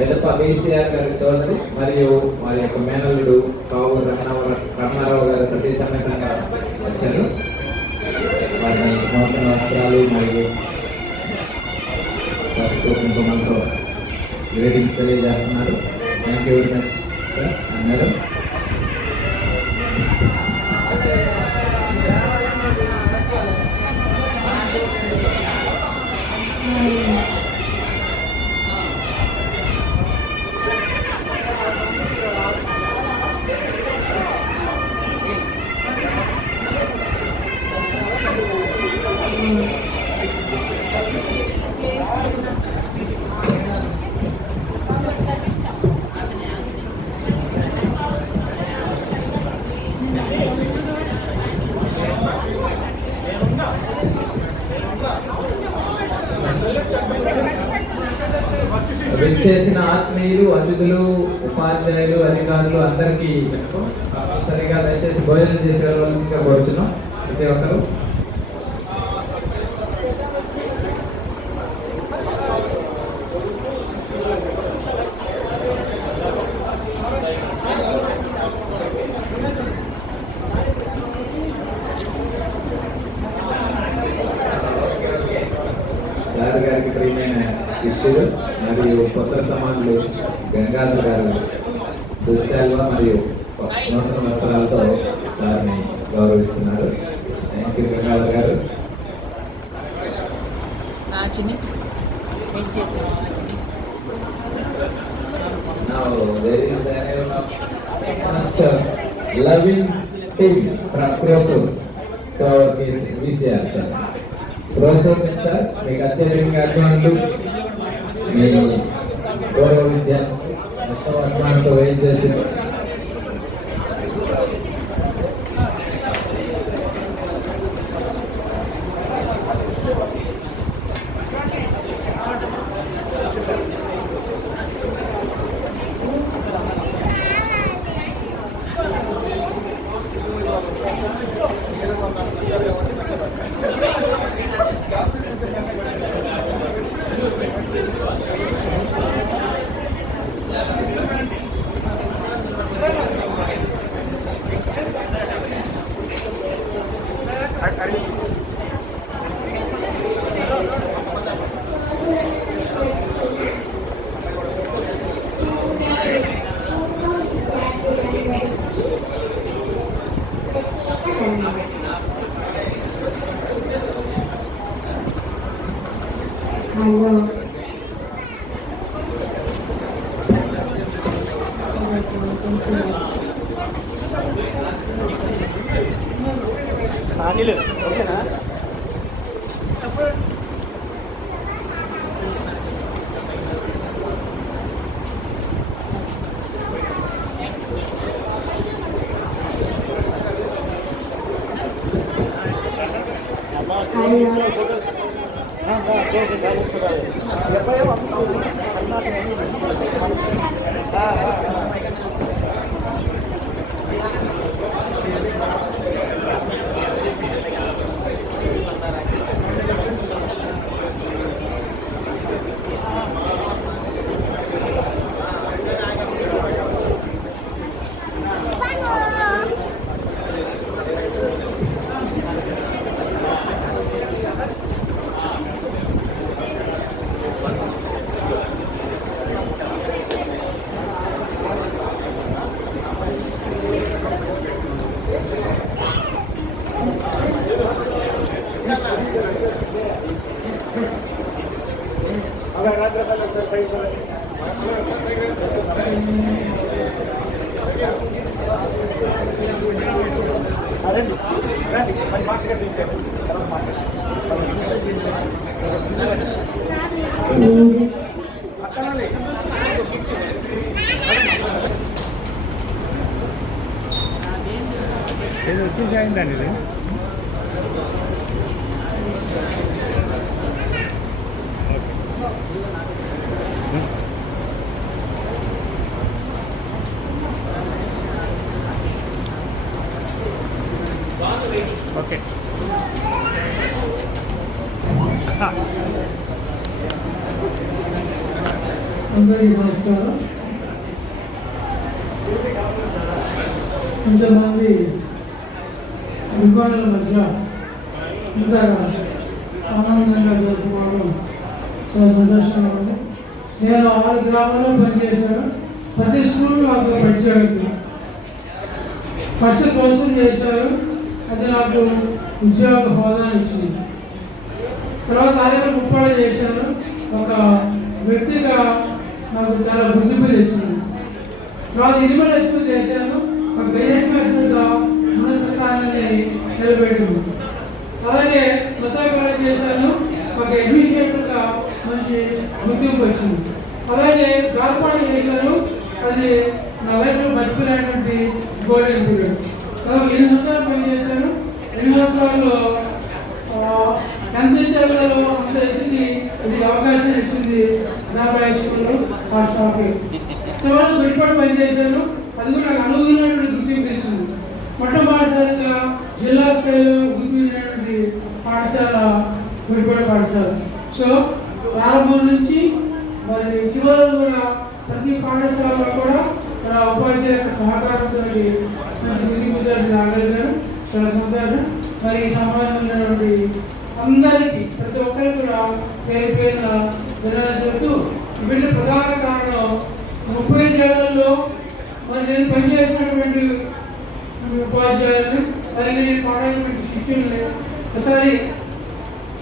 పెద్దప్ప కేసీఆర్ గారి సోదరి మరియు వారి యొక్క మేనల్లుడు కావు రమణారావు గారు సతీ సమేతంగా వచ్చారు. వారిని నూతన వస్త్రాలు మరియు పసుపు కుంకుమంతో గ్రీటింగ్స్ తెలియజేస్తున్నారు. Thank you very much sir అన్నారు. విచ్చేసిన ఆత్మీయులు, అతిథులు, ఉపాధ్యాయులు, అధికారులు అందరికీ సరిగా దయచేసి భోజనం చేసే వాళ్ళగా కోరుచున్నాం. ప్రతి ఒక్కరు సార్ గారికి ప్రియమైన శిష్యులు మరియు కొత్త సమానులు గంగాధర్ గారు దుశ్శాల్వ మరియు నూతన వస్త్రాలతో సార్ని గౌరవిస్తున్నారు. థ్యాంక్ యూ గంగాధర్ గారు. Now there is a first loving team from Crossover to our VCR sir. Crossover sir, మీకు అత్యధికంగా అభిమానులు, మీ గౌరవ విద్య మొత్తం అభిమానంతో వెయిట్ చేసి రండి రండి మరి మాస్టర్ గారు దిగుతారు అక్కడే ఇది వచ్చేసి అయిందండి ఇది ఓకే అందరికీ నమస్కారం. కొంతమంది విభాగాల మధ్య ఇంతగా ఆనందంగా జరుపుకోవడం చాలా సంతోషంగా ఉంది. నేను 6 గ్రామాల్లో పనిచేశాను. ప్రతి స్కూల్లో నాకు పరిచయం. ఫస్ట్ కోర్సులు చేశారు, అది నాకు ఉద్యోగ హోదా ఇచ్చింది. తర్వాత అలాగే ముప్పాడు చేశాను, ఒక వ్యక్తిగా నాకు చాలా గుర్తింపు తెచ్చింది. తర్వాత ఇనిమల్ ఎక్స్పీరియన్స్ చేశాను, ఒక గైడెన్స్ మాస్టర్గా ఉన్నత స్థానాన్ని నిలబెట్టింది. అలాగే మొత్తం చేశాను, ఒక అడ్మినిస్ట్రేటర్గా మంచి గుర్తింపు వచ్చింది. అలాగే గార్పాడు చేశాను, అది నా లైఫ్లో మర్చిపోయినటువంటి గోల్డెన్ పీరియడ్. 8 సంవత్సరాలు పనిచేశాను. 2 సంవత్సరాల్లో ఎంతలో అంత ఎత్తుకి ఇది అవకాశం ఇచ్చింది హై స్కూల్లో ఫస్ట్ హాఫ్. చివరికి గుడిపాటు పనిచేశాను, అది కూడా నాకు అనుభవమైనటువంటి గుర్తింపు ఇచ్చింది. మొట్టమొదటిసారిగా జిల్లా స్థాయిలో గుర్తించినటువంటి పాఠశాల గుడిపాటు పాఠశాల. సో ప్రారంభం నుంచి మరి చివరి కూడా ప్రతి పాఠశాలలో కూడా ఉపాధ్యాయుల సహకారంతో మంచి గుర్తింపు రాగలిగాను. చాలా సంతోషం. మరి ఈ సమాజంలో అందరికీ ప్రతి ఒక్కరికి కూడా పేరు పేరున ధన్యవాదాలు. వీళ్ళ ప్రధాన కారణం 35 ఏళ్లలో మరి నేను పనిచేసినటువంటి ఉపాధ్యాయులను మరి నేను పాడేటువంటి శిష్యుల్ని ఒకసారి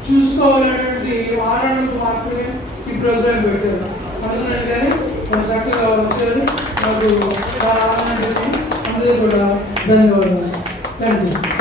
చూసుకోవాలనేటువంటి ఆరాధనకు మాత్రమే ఈ ప్రోగ్రాం పెట్టారు. అందుకని వాళ్ళు చక్కగా వచ్చారు. నాకు చాలా ఆనందంగా అందరూ కూడా ధన్యవాదాలు. Thank you.